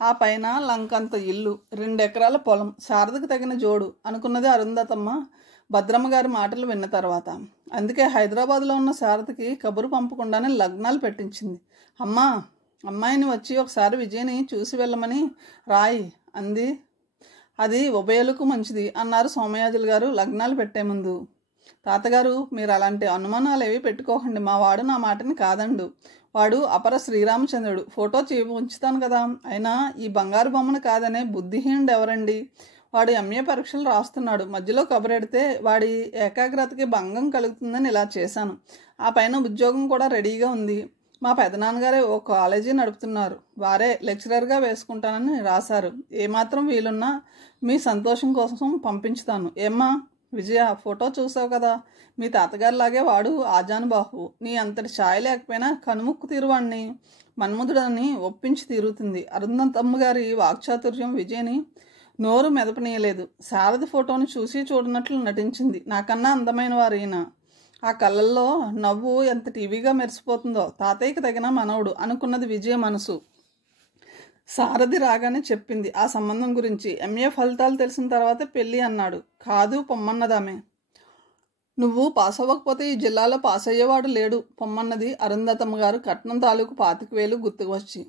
ఆ పైన లంకంత ఇల్లు, 2 ఎకరాల పొలం, శారదకు తగిన జోడు అనుకున్నది అరుంధతమ్మ భద్రమ్మ గారి మాటలు విన్న తర్వాత. అందుకే హైదరాబాద్లో ఉన్న శారదకి కబురు పంపకుండానే లగ్నాలు పెట్టించింది. అమ్మాయిని వచ్చి ఒకసారి విజయని చూసి వెళ్ళమని రాయి అంది. అది ఉభయలకు మంచిది అన్నారు సోమయాజులు గారు లగ్నాలు పెట్టే ముందు. తాతగారు, మీరు అలాంటి అనుమానాలు ఏవి పెట్టుకోకండి. మా వాడు నా మాటని కాదండు. వాడు అపర శ్రీరామచంద్రుడు. ఫోటో ఉంచుతాను కదా. అయినా ఈ బంగారు బొమ్మను కాదనే బుద్ధిహీనుడు ఎవరండి? వాడు MA పరీక్షలు రాస్తున్నాడు. మధ్యలో కబురెడితే వాడి ఏకాగ్రతకి భంగం కలుగుతుందని ఇలా చేశాను. ఆ పైన ఉద్యోగం కూడా రెడీగా ఉంది. మా పెదనాన్నగారే ఓ కాలేజీ నడుపుతున్నారు. వారే లెక్చరర్గా వేసుకుంటానని రాశారు. ఏమాత్రం వీలున్నా మీ సంతోషం కోసం పంపించుతాను. ఏమ్మా విజయ, ఫోటో చూసావు కదా. మీ తాతగారిలాగే వాడు ఆజానుబాహు. నీ అంతటి ఛాయ లేకపోయినా కనుముక్కు తీరువాణ్ణి మన్మధుడని ఒప్పించి తీరుతుంది. అరుంధతమ్మ గారి వాక్చాతుర్యం విజయని నోరు మెదపనీయలేదు. శారద ఫోటోను చూసి చూడనట్లు నటించింది. నాకన్నా అందమైన వారు ఈయన. ఆ కళ్ళల్లో నవ్వు ఎంత టీవీగా మెరిసిపోతుందో. తాతయ్యకి తగిన మనవడు అనుకున్నది విజయ మనసు. సారథి రాగానే చెప్పింది ఆ సంబంధం గురించి. MA ఫలితాలు తెలిసిన తర్వాత పెళ్ళి అన్నాడు. కాదు పొమ్మన్నదామె. నువ్వు పాస్ అవ్వకపోతే ఈ జిల్లాలో పాస్ అయ్యేవాడు లేడు పొమ్మన్నది అరుంధతమ్మ గారు కట్నం తాలూకు 25,000 గుర్తుకు వచ్చి.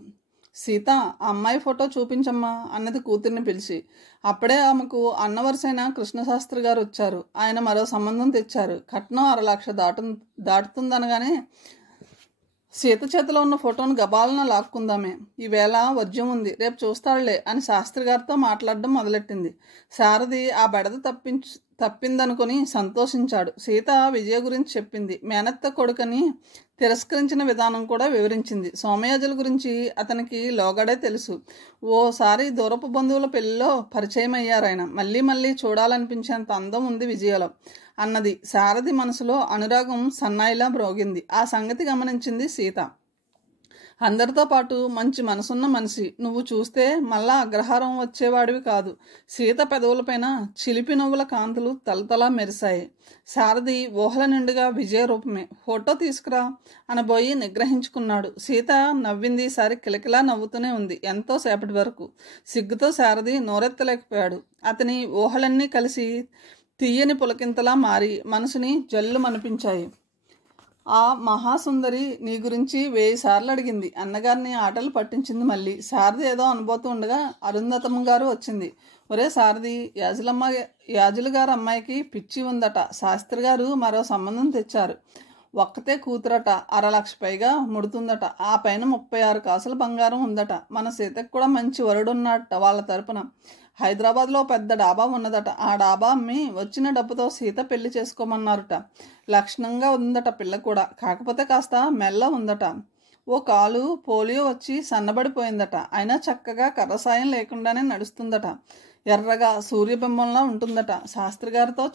సీత, ఆ అమ్మాయి ఫోటో చూపించమ్మా అన్నది కూతుర్ని పిలిచి. అప్పుడే ఆమెకు అన్నవరసైన కృష్ణశాస్త్రి గారు వచ్చారు. ఆయన మరో సంబంధం తెచ్చారు. కట్నం 6 లక్షలు దాటుతుందనగానే సీత చేతిలో ఉన్న ఫోటోను గబాలన లాక్కుందామే, ఈవేళ వజ్యం ఉంది, రేపు చూస్తాడులే అని శాస్త్రి గారితో మాట్లాడడం మొదలెట్టింది. శారది ఆ బెడద తప్పిందనుకుని సంతోషించాడు. సీత విజయ గురించి చెప్పింది. మేనత్త కొడుకని తిరస్కరించిన విధానం కూడా వివరించింది. సోమయాజుల గురించి అతనికి లోగడే తెలుసు. ఓసారి దూరపు బంధువుల పెళ్లిలో పరిచయం అయ్యారాయన. మళ్ళీ మళ్ళీ చూడాలనిపించేంత అందం ఉంది విజయలో అన్నది. శారది మనసులో అనురాగం సన్నాయిలా మ్రోగింది. ఆ సంగతి గమనించింది సీత. అందరితో పాటు మంచి మనసున్న మనిషి, నువ్వు చూస్తే మళ్ళా అగ్రహారం వచ్చేవాడివి కాదు. సీత పెదవులపైన చిలిపి నవ్వుల కాంతులు తలతలా మెరిశాయి. శారది ఊహల నిండుగా విజయ రూపమే. ఫోటో తీసుకురా అనబోయి నిగ్రహించుకున్నాడు. సీత నవ్వింది. ఈసారి కిలకిలా నవ్వుతూనే ఉంది ఎంతో సేపటి వరకు. సిగ్గుతో శారది నోరెత్తలేకపోయాడు. అతని ఊహలన్నీ కలిసి తీయని పులకింతలా మారి మనసుని జల్లు మనిపించాయి. ఆ మహాసుందరి నీ గురించి 1000 సార్లు అడిగింది. అన్నగారిని ఆటలు పట్టించింది. మళ్ళీ శారది ఏదో అనుభూతూ ఉండగా అరుంధతమ్మ గారు వచ్చింది. ఒరే శారది, యాజుల గారు అమ్మాయికి పిచ్చి ఉందట. శాస్త్రి గారు మరో సంబంధం తెచ్చారు. ఒక్కతే కూతురట. 1,00,000 పైగా ముడుతుందట. ఆ పైన 36 కాసుల బంగారం ఉందట. మన సీతకు కూడా మంచి వరుడున్నట్ట వాళ్ళ తరపున. హైదరాబాద్లో పెద్ద డాబా ఉన్నదట. ఆ డాబా అమ్మి వచ్చిన డబ్బుతో సీత పెళ్లి చేసుకోమన్నారట. లక్షణంగా ఉందట పిల్ల కూడా. కాకపోతే కాస్త మెల్ల ఉందట. ఓ కాలు పోలియో వచ్చి సన్నబడిపోయిందట. అయినా చక్కగా కర్రసాయం లేకుండానే నడుస్తుందట. ఎర్రగా సూర్యబింబంలా ఉంటుందట. శాస్త్రి గారితో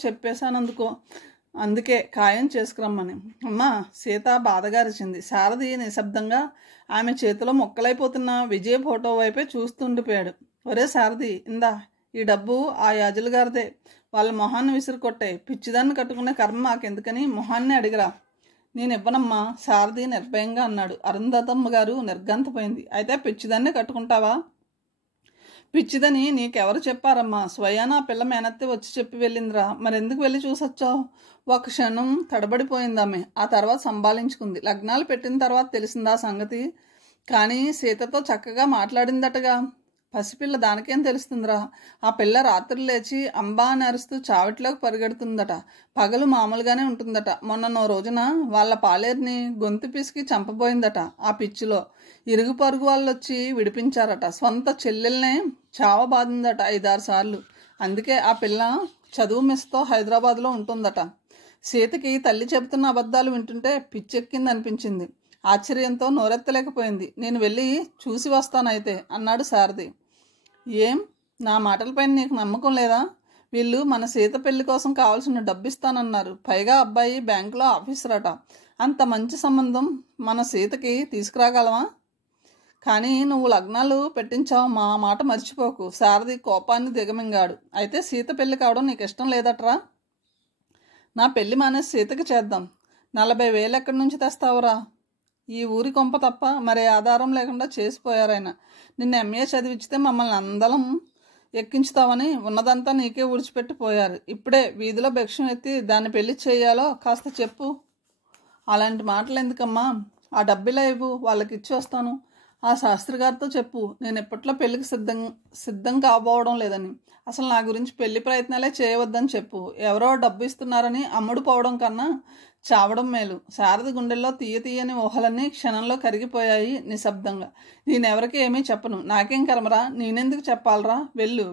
అందుకే ఖాయం చేసుకురమ్మని. అమ్మా, సీత బాధగారిచింది. శారది నిశ్శబ్దంగా ఆమె చేతిలో మొక్కలైపోతున్న విజయ ఫోటో వైపే చూస్తుండిపోయాడు. ఒరే శారది, ఇందా ఈ డబ్బు ఆ యాజుల గారిదే. వాళ్ళ మొహాన్ని విసిరికొట్టాయి. పిచ్చిదాన్ని కట్టుకునే కర్మ మాకెందుకని మొహాన్ని అడిగిరా. నేను ఇవ్వనమ్మా, శారది నిర్భయంగా అన్నాడు. అరుంధతమ్మ గారు నిర్గంతపోయింది. అయితే పిచ్చిదాన్ని కట్టుకుంటావా? పిచ్చిదని నీకెవరు చెప్పారమ్మా? స్వయానా ఆ పిల్ల మేనత్తే వచ్చి చెప్పి వెళ్ళిందిరా. మరెందుకు వెళ్ళి చూసొచ్చావు? ఒక క్షణం తడబడిపోయిందామె. ఆ తర్వాత సంభాళించుకుంది. లగ్నాలు పెట్టిన తర్వాత తెలిసిందా సంగతి? కానీ సీతతో చక్కగా మాట్లాడిందటగా. పసిపిల్ల దానికేం తెలుస్తుందిరా. ఆ పిల్ల రాత్రులు లేచి అంబా అని అరుస్తూ చావిట్లోకి పరిగెడుతుందట. పగలు మామూలుగానే ఉంటుందట. మొన్ననో రోజున వాళ్ళ పాలేరుని గొంతు పిసికి చంపబోయిందట. ఆ పిచ్చిలో ఇరుగు పరుగు వాళ్ళు వచ్చి విడిపించారట. స్వంత చెల్లెల్నే చావబాదిందట 5-6 సార్లు. అందుకే ఆ పిల్ల చదువు మిస్తో హైదరాబాద్లో ఉంటుందట. సీతకి తల్లి చెబుతున్న అబద్ధాలు వింటుంటే పిచ్చెక్కింది అనిపించింది. ఆశ్చర్యంతో నోరెత్తలేకపోయింది. నేను వెళ్ళి చూసి వస్తానైతే అన్నాడు శారది. ఏం, నా మాటలపైన నీకు నమ్మకం లేదా? వీళ్ళు మన సీత పెళ్లి కోసం కావాల్సిన డబ్బు ఇస్తానన్నారు. పైగా అబ్బాయి బ్యాంకులో ఆఫీసర్ అట. అంత మంచి సంబంధం మన సీతకి తీసుకురాగలవా? కానీ నువ్వు లగ్నాలు పెట్టించావు, మా మాట మర్చిపోకు. శారది కోపాన్ని దిగమింగాడు. అయితే సీత పెళ్లి కావడం నీకు ఇష్టం లేదట్రా? నా పెళ్లి మానేసి సీతకి చేద్దాం. 40,000 ఎక్కడి నుంచి తెస్తావురా? ఈ ఊరి కొంప తప్ప మరే ఆధారం లేకుండా చేసిపోయారాయన. నిన్ను ఎంఏ చదివించితే మమ్మల్ని అందరం ఎక్కించుతావని ఉన్నదంతా నీకే ఊడ్చిపెట్టిపోయారు. ఇప్పుడే వీధిలో భిక్షం ఎత్తి దాన్ని పెళ్లి చేయాలో కాస్త చెప్పు. అలాంటి మాటలు ఎందుకమ్మా? ఆ డబ్బులా ఇవ్వు, వాళ్ళకి ఇచ్చి వస్తాను. ఆ శాస్త్రి గారితో చెప్పు నేను ఎప్పట్లో పెళ్లికి సిద్ధం కాబోవడం లేదని. అసలు నా గురించి పెళ్లి ప్రయత్నాలే చేయవద్దని చెప్పు. ఎవరో డబ్బు ఇస్తున్నారని అమ్ముడు పోవడం కన్నా చావడం మేలు. శారద గుండెల్లో తీయని ఊహలన్నీ క్షణంలో కరిగిపోయాయి నిశ్శబ్దంగా. నేనెవరికి ఏమీ చెప్పను. నాకేం కర్మరా? నేనెందుకు చెప్పాలరా?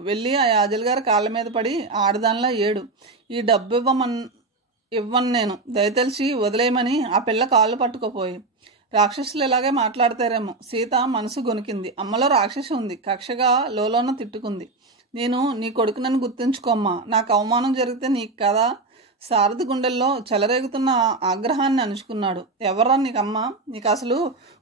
వెళ్ళి ఆ యాజుల గారి కాళ్ళ మీద పడి ఆడదానిలా ఏడు. ఈ డబ్బు ఇవ్వను నేను. దయతలిచి వదిలేయమని ఆ పిల్ల కాళ్ళు పట్టుకోపోయి. రాక్షసులు ఇలాగే మాట్లాడతారేమో. సీత మనసు గొనికింది. అమ్మలో రాక్షసి ఉంది. కక్షగా లోలోన తిట్టుకుంది. నేను నీ కొడుకునని గుర్తుంచుకోమ్మా. నాకు అవమానం జరిగితే నీకు కదా. శారద గుండెల్లో చెలరేగుతున్న ఆగ్రహాన్ని అణుచుకున్నాడు. ఎవర్రా నీకమ్మ? నీకు అసలు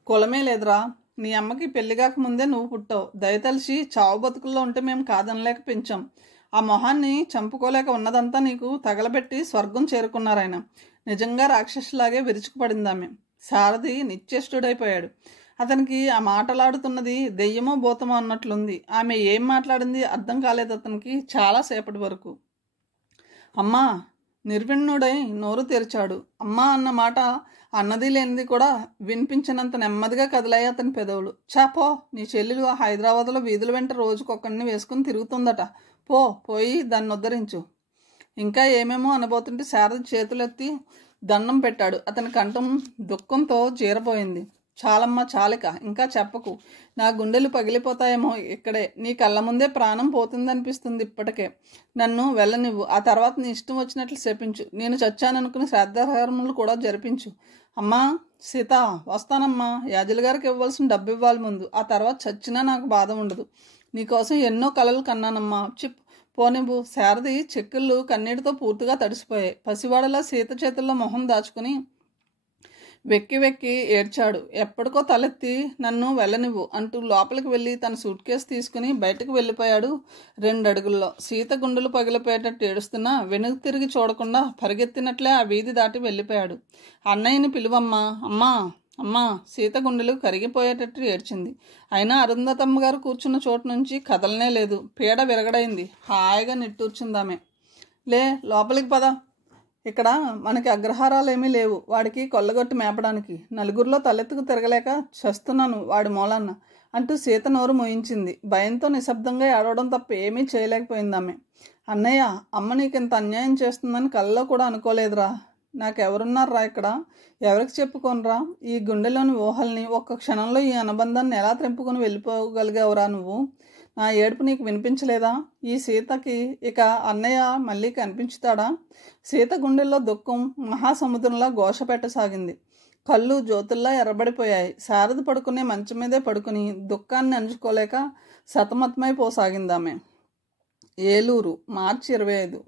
కులమే లేదురా. నీ అమ్మకి పెళ్లిగాక ముందే నువ్వు పుట్టావు. దయతలిచి చావు బతుకుల్లో ఉంటే మేము కాదనలేక పెంచాం. ఆ మొహాన్ని చంపుకోలేక ఉన్నదంతా నీకు తగలబెట్టి స్వర్గం చేరుకున్నారాయన. నిజంగా రాక్షసులాగే విరుచుకుపడిందామె. శారది నిశ్చేష్టుడైపోయాడు. అతనికి ఆ మాటలాడుతున్నది దెయ్యమో భూతమో అన్నట్లుంది. ఆమె ఏం మాట్లాడింది అర్థం కాలేదు అతనికి చాలాసేపటి వరకు. అమ్మా, నిర్విణ్ణుడై నోరు తెరిచాడు. అమ్మా అన్న మాట అన్నది లేనిది కూడా వినిపించినంత నెమ్మదిగా కదిలాయి అతని పెదవులు. చాపో, నీ చెల్లెలు హైదరాబాద్లో వీధుల వెంట రోజుకొక్కడిని వేసుకుని తిరుగుతుందట. పోయి దాన్ని ఉద్ధరించు. ఇంకా ఏమేమో అనబోతుంటే శారద చేతులెత్తి దండం పెట్టాడు. అతని కంఠం దుఃఖంతో జీరపోయింది. చాలమ్మా చాలిక, ఇంకా చెప్పకు. నా గుండెలు పగిలిపోతాయేమో ఇక్కడే. నీ కళ్ళ ముందే ప్రాణం పోతుందనిపిస్తుంది ఇప్పటికే. నన్ను వెళ్ళనివ్వు. ఆ తర్వాత నీ ఇష్టం వచ్చినట్లు శపించు. నేను చచ్చాననుకుని శ్రాద్ధాహారములు కూడా జరిపించు. అమ్మా సీత, వస్తానమ్మా. యాజుల గారికి ఇవ్వాల్సిన డబ్బు ఇవ్వాలి ముందు. ఆ తర్వాత చచ్చినా నాకు బాధ ఉండదు. నీకోసం ఎన్నో కలలు కన్నానమ్మా. పోనివ్వు. శారది చెక్కుళ్ళు కన్నీటితో పూర్తిగా తడిసిపోయాయి. పసివాడలా సీత చేతుల్లో మొహం దాచుకుని వెక్కి వెక్కి ఏడ్చాడు. ఎప్పటికో తలెత్తి నన్ను వెళ్ళనివ్వు అంటూ లోపలికి వెళ్ళి తన సూట్ కేసు తీసుకుని బయటకు వెళ్ళిపోయాడు. 2 అడుగుల్లో. సీత గుండెలు పగిలిపోయేటట్టు ఏడుస్తున్నా వెనుక తిరిగి చూడకుండా పరిగెత్తినట్లే ఆ వీధి దాటి వెళ్ళిపోయాడు. అన్నయ్యని పిలువమ్మా. అమ్మా అమ్మా. సీత గుండెలు కరిగిపోయేటట్టు ఏడ్చింది. అయినా అరుంధతమ్మ గారు కూర్చున్న చోటు నుంచి కదలనే లేదు. పీడ విరగడైంది. హాయిగా నిట్టూర్చుందామే. లే, లోపలికి పద. ఇక్కడ మనకి అగ్రహారాలేమీ లేవు. వాడికి కొల్లగొట్టి మేపడానికి. నలుగురిలో తలెత్తుకు తిరగలేక చస్తున్నాను వాడి మూలాన్న అంటూ సీత నోరు మోయించింది. భయంతో నిశ్శబ్దంగా ఏడవడం తప్ప ఏమీ చేయలేకపోయిందామె. అన్నయ్య, అమ్మ నీకింత అన్యాయం చేస్తుందని కల్లో కూడా అనుకోలేదురా. నాకెవరున్నారా ఇక్కడ? ఎవరికి చెప్పుకోనరా? ఈ గుండెలోని ఊహల్ని ఒక్క క్షణంలో ఈ అనుబంధాన్ని ఎలా తెంపుకొని వెళ్ళిపోగలిగావురా నువ్వు? నా ఏడుపు నీకు వినిపించలేదా? ఈ సీతకి ఇక అన్నయ్య మళ్ళీ కనిపించుతాడా? సీత గుండెల్లో దుఃఖం మహాసముద్రంలా ఘోష పెట్టసాగింది. కళ్ళు జ్యోతుల్లా ఎర్రబడిపోయాయి. శారద పడుకునే మంచం మీదే పడుకుని దుఃఖాన్ని అంచుకోలేక సతమతమైపోసాగిందామె. ఏలూరు, మార్చి 25.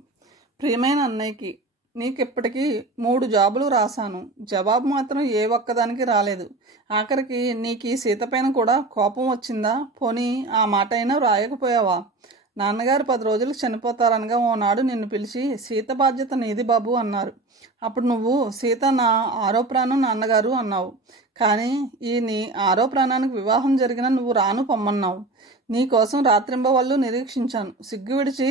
ప్రియమైన అన్నయ్యకి, నీకిప్పటికీ 3 జాబులు రాశాను. జవాబు మాత్రం ఏ ఒక్కదానికి రాలేదు. ఆఖరికి నీకు సీత పైన కూడా కోపం వచ్చిందా? పోనీ ఆ మాట అయినా రాయకపోయావా? నాన్నగారు 10 రోజులకు చనిపోతారనగా ఓనాడు నిన్ను పిలిచి సీత బాధ్యత నీది బాబు అన్నారు. అప్పుడు నువ్వు సీత నా 6వ ప్రాణం నాన్నగారు అన్నావు. కానీ ఈ నీ 6వ ప్రాణానికి వివాహం జరిగినా నువ్వు రాను పొమ్మన్నావు. నీకోసం రాత్రింబవళ్ళు నిరీక్షించాను. సిగ్గు విడిచి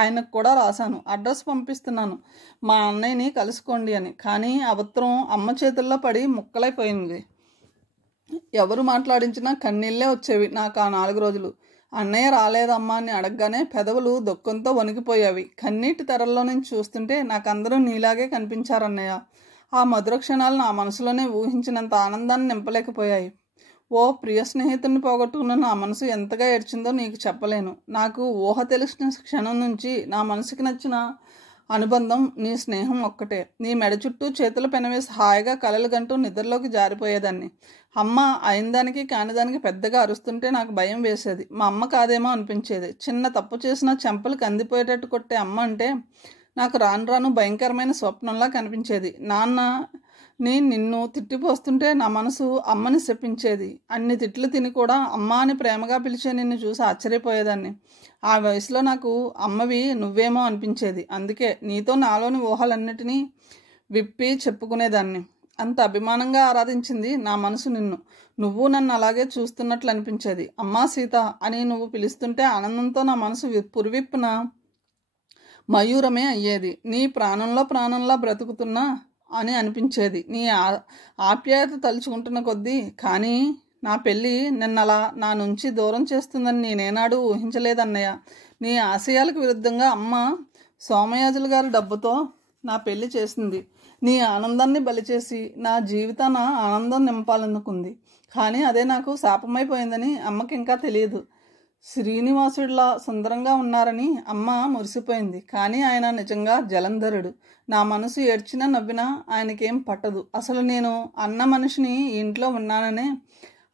ఆయనకు కూడా రాశాను. అడ్రస్ పంపిస్తున్నాను, మా అన్నయ్యని కలుసుకోండి అని. కానీ ఆ ఉత్తరం అమ్మ చేతుల్లో పడి ముక్కలైపోయింది. ఎవరు మాట్లాడించినా కన్నీళ్ళే వచ్చేవి నాకు ఆ 4 రోజులు. అన్నయ్య రాలేదమ్మా అని అడగగానే పెదవులు దుఃఖంతో వణికిపోయేవి. కన్నీటి తెరల్లో నుంచి చూస్తుంటే నాకందరూ నీలాగే కనిపించారన్నయ్య. ఆ మధుర క్షణాలు నా మనసులోనే ఊహించినంత ఆనందాన్ని నింపలేకపోయాయి. ఓ ప్రియ స్నేహితుడిని పోగొట్టుకున్న నా మనసు ఎంతగా ఏడ్చిందో నీకు చెప్పలేను. నాకు ఊహ తెలిసిన క్షణం నుంచి నా మనసుకి నచ్చిన అనుబంధం నీ స్నేహం ఒక్కటే. నీ మెడ చుట్టూ చేతులు పెనవేసి హాయిగా కలలు గంటూ నిద్రలోకి జారిపోయేదాన్ని. అమ్మ అయినదానికి కానిదానికి పెద్దగా అరుస్తుంటే నాకు భయం వేసేది. మా అమ్మ కాదేమో అనిపించేది. చిన్న తప్పు చేసినా చెంపలు కందిపోయేటట్టు కొట్టే అమ్మ అంటే నాకు రాను రాను భయంకరమైన స్వప్నంలా కనిపించేది. నిన్ను తిట్టిపోస్తుంటే నా మనసు అమ్మని శపించేది. అన్ని తిట్లు తిని కూడా అమ్మ అని ప్రేమగా పిలిచే నిన్ను చూసి ఆశ్చర్యపోయేదాన్ని. ఆ వయసులో నాకు అమ్మవి నువ్వేమో అనిపించేది. అందుకే నీతో నాలోని ఊహలన్నిటినీ విప్పి చెప్పుకునేదాన్ని. అంత అభిమానంగా ఆరాధించింది నా మనసు నిన్ను. నువ్వు నన్ను అలాగే చూస్తున్నట్లు అనిపించేది. అమ్మా సీత అని నువ్వు పిలుస్తుంటే ఆనందంతో నా మనసు పురివిప్పున మయూరమే అయ్యేది. నీ ప్రాణంలా బ్రతుకుతున్నా అని అనిపించేది. నీ ఆప్యాయత తలుచుకుంటున్న కొద్దీ. కానీ నా పెళ్ళి నిన్నలా నా నుంచి దూరం చేస్తుందని నేనేనాడు ఊహించలేదన్నయ్య. నీ ఆశయాలకు విరుద్ధంగా అమ్మ సోమయాజుల గారి డబ్బుతో నా పెళ్లి చేసింది. నీ ఆనందాన్ని బలిచేసి నా జీవితాన ఆనందం నింపాలనుకుంది. కానీ అదే నాకు శాపమైపోయిందని అమ్మకి ఇంకా తెలియదు. శ్రీనివాసుడిలా సుందరంగా ఉన్నారని అమ్మ మురిసిపోయింది. కానీ ఆయన నిజంగా జలంధరుడు. నా మనసు ఏడ్చినా నవ్వినా ఆయనకేం పట్టదు. అసలు నేను అన్న మనిషిని ఇంట్లో ఉన్నాననే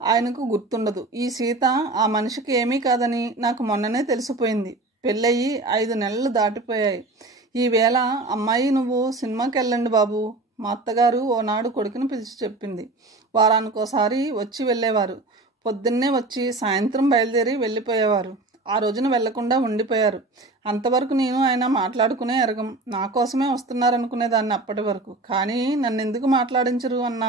ఆయనకు గుర్తుండదు. ఈ సీత ఆ మనిషికి ఏమీ కాదని నాకు మొన్ననే తెలిసిపోయింది. పెళ్ళయి 5 నెలలు దాటిపోయాయి. ఈవేళ అమ్మాయి నువ్వు సినిమాకి వెళ్ళండి బాబు. మా అత్తగారు ఓనాడు కొడుకుని పిలిచి చెప్పింది. వారానికోసారి వచ్చి వెళ్ళేవారు. పొద్దున్నే వచ్చి సాయంత్రం బయలుదేరి వెళ్ళిపోయేవారు. ఆ రోజున వెళ్లకుండా ఉండిపోయారు. అంతవరకు నేను ఆయన మాట్లాడుకునే ఎరగం. నా కోసమే వస్తున్నారనుకునేదాన్ని అప్పటి వరకు. కానీ నన్ను ఎందుకు మాట్లాడించరు అన్న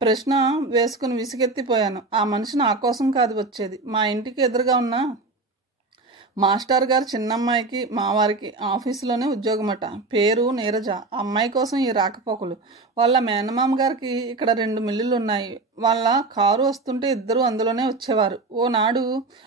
ప్రశ్న వేసుకుని విసిగెత్తిపోయాను. ఆ మనిషి నా కోసం కాదు వచ్చేది. మా ఇంటికి ఎదురుగా ఉన్న మాస్టర్ గారు చిన్నమ్మాయికి మావారికి ఆఫీసులోనే ఉద్యోగమట. పేరు నీరజ. అమ్మాయి కోసం ఈ రాకపోకలు. వాళ్ళ మేనమామ గారికి ఇక్కడ 2 మిల్లులు ఉన్నాయి. వాళ్ళ కారు వస్తుంటే ఇద్దరు అందులోనే వచ్చేవారు. ఓనాడు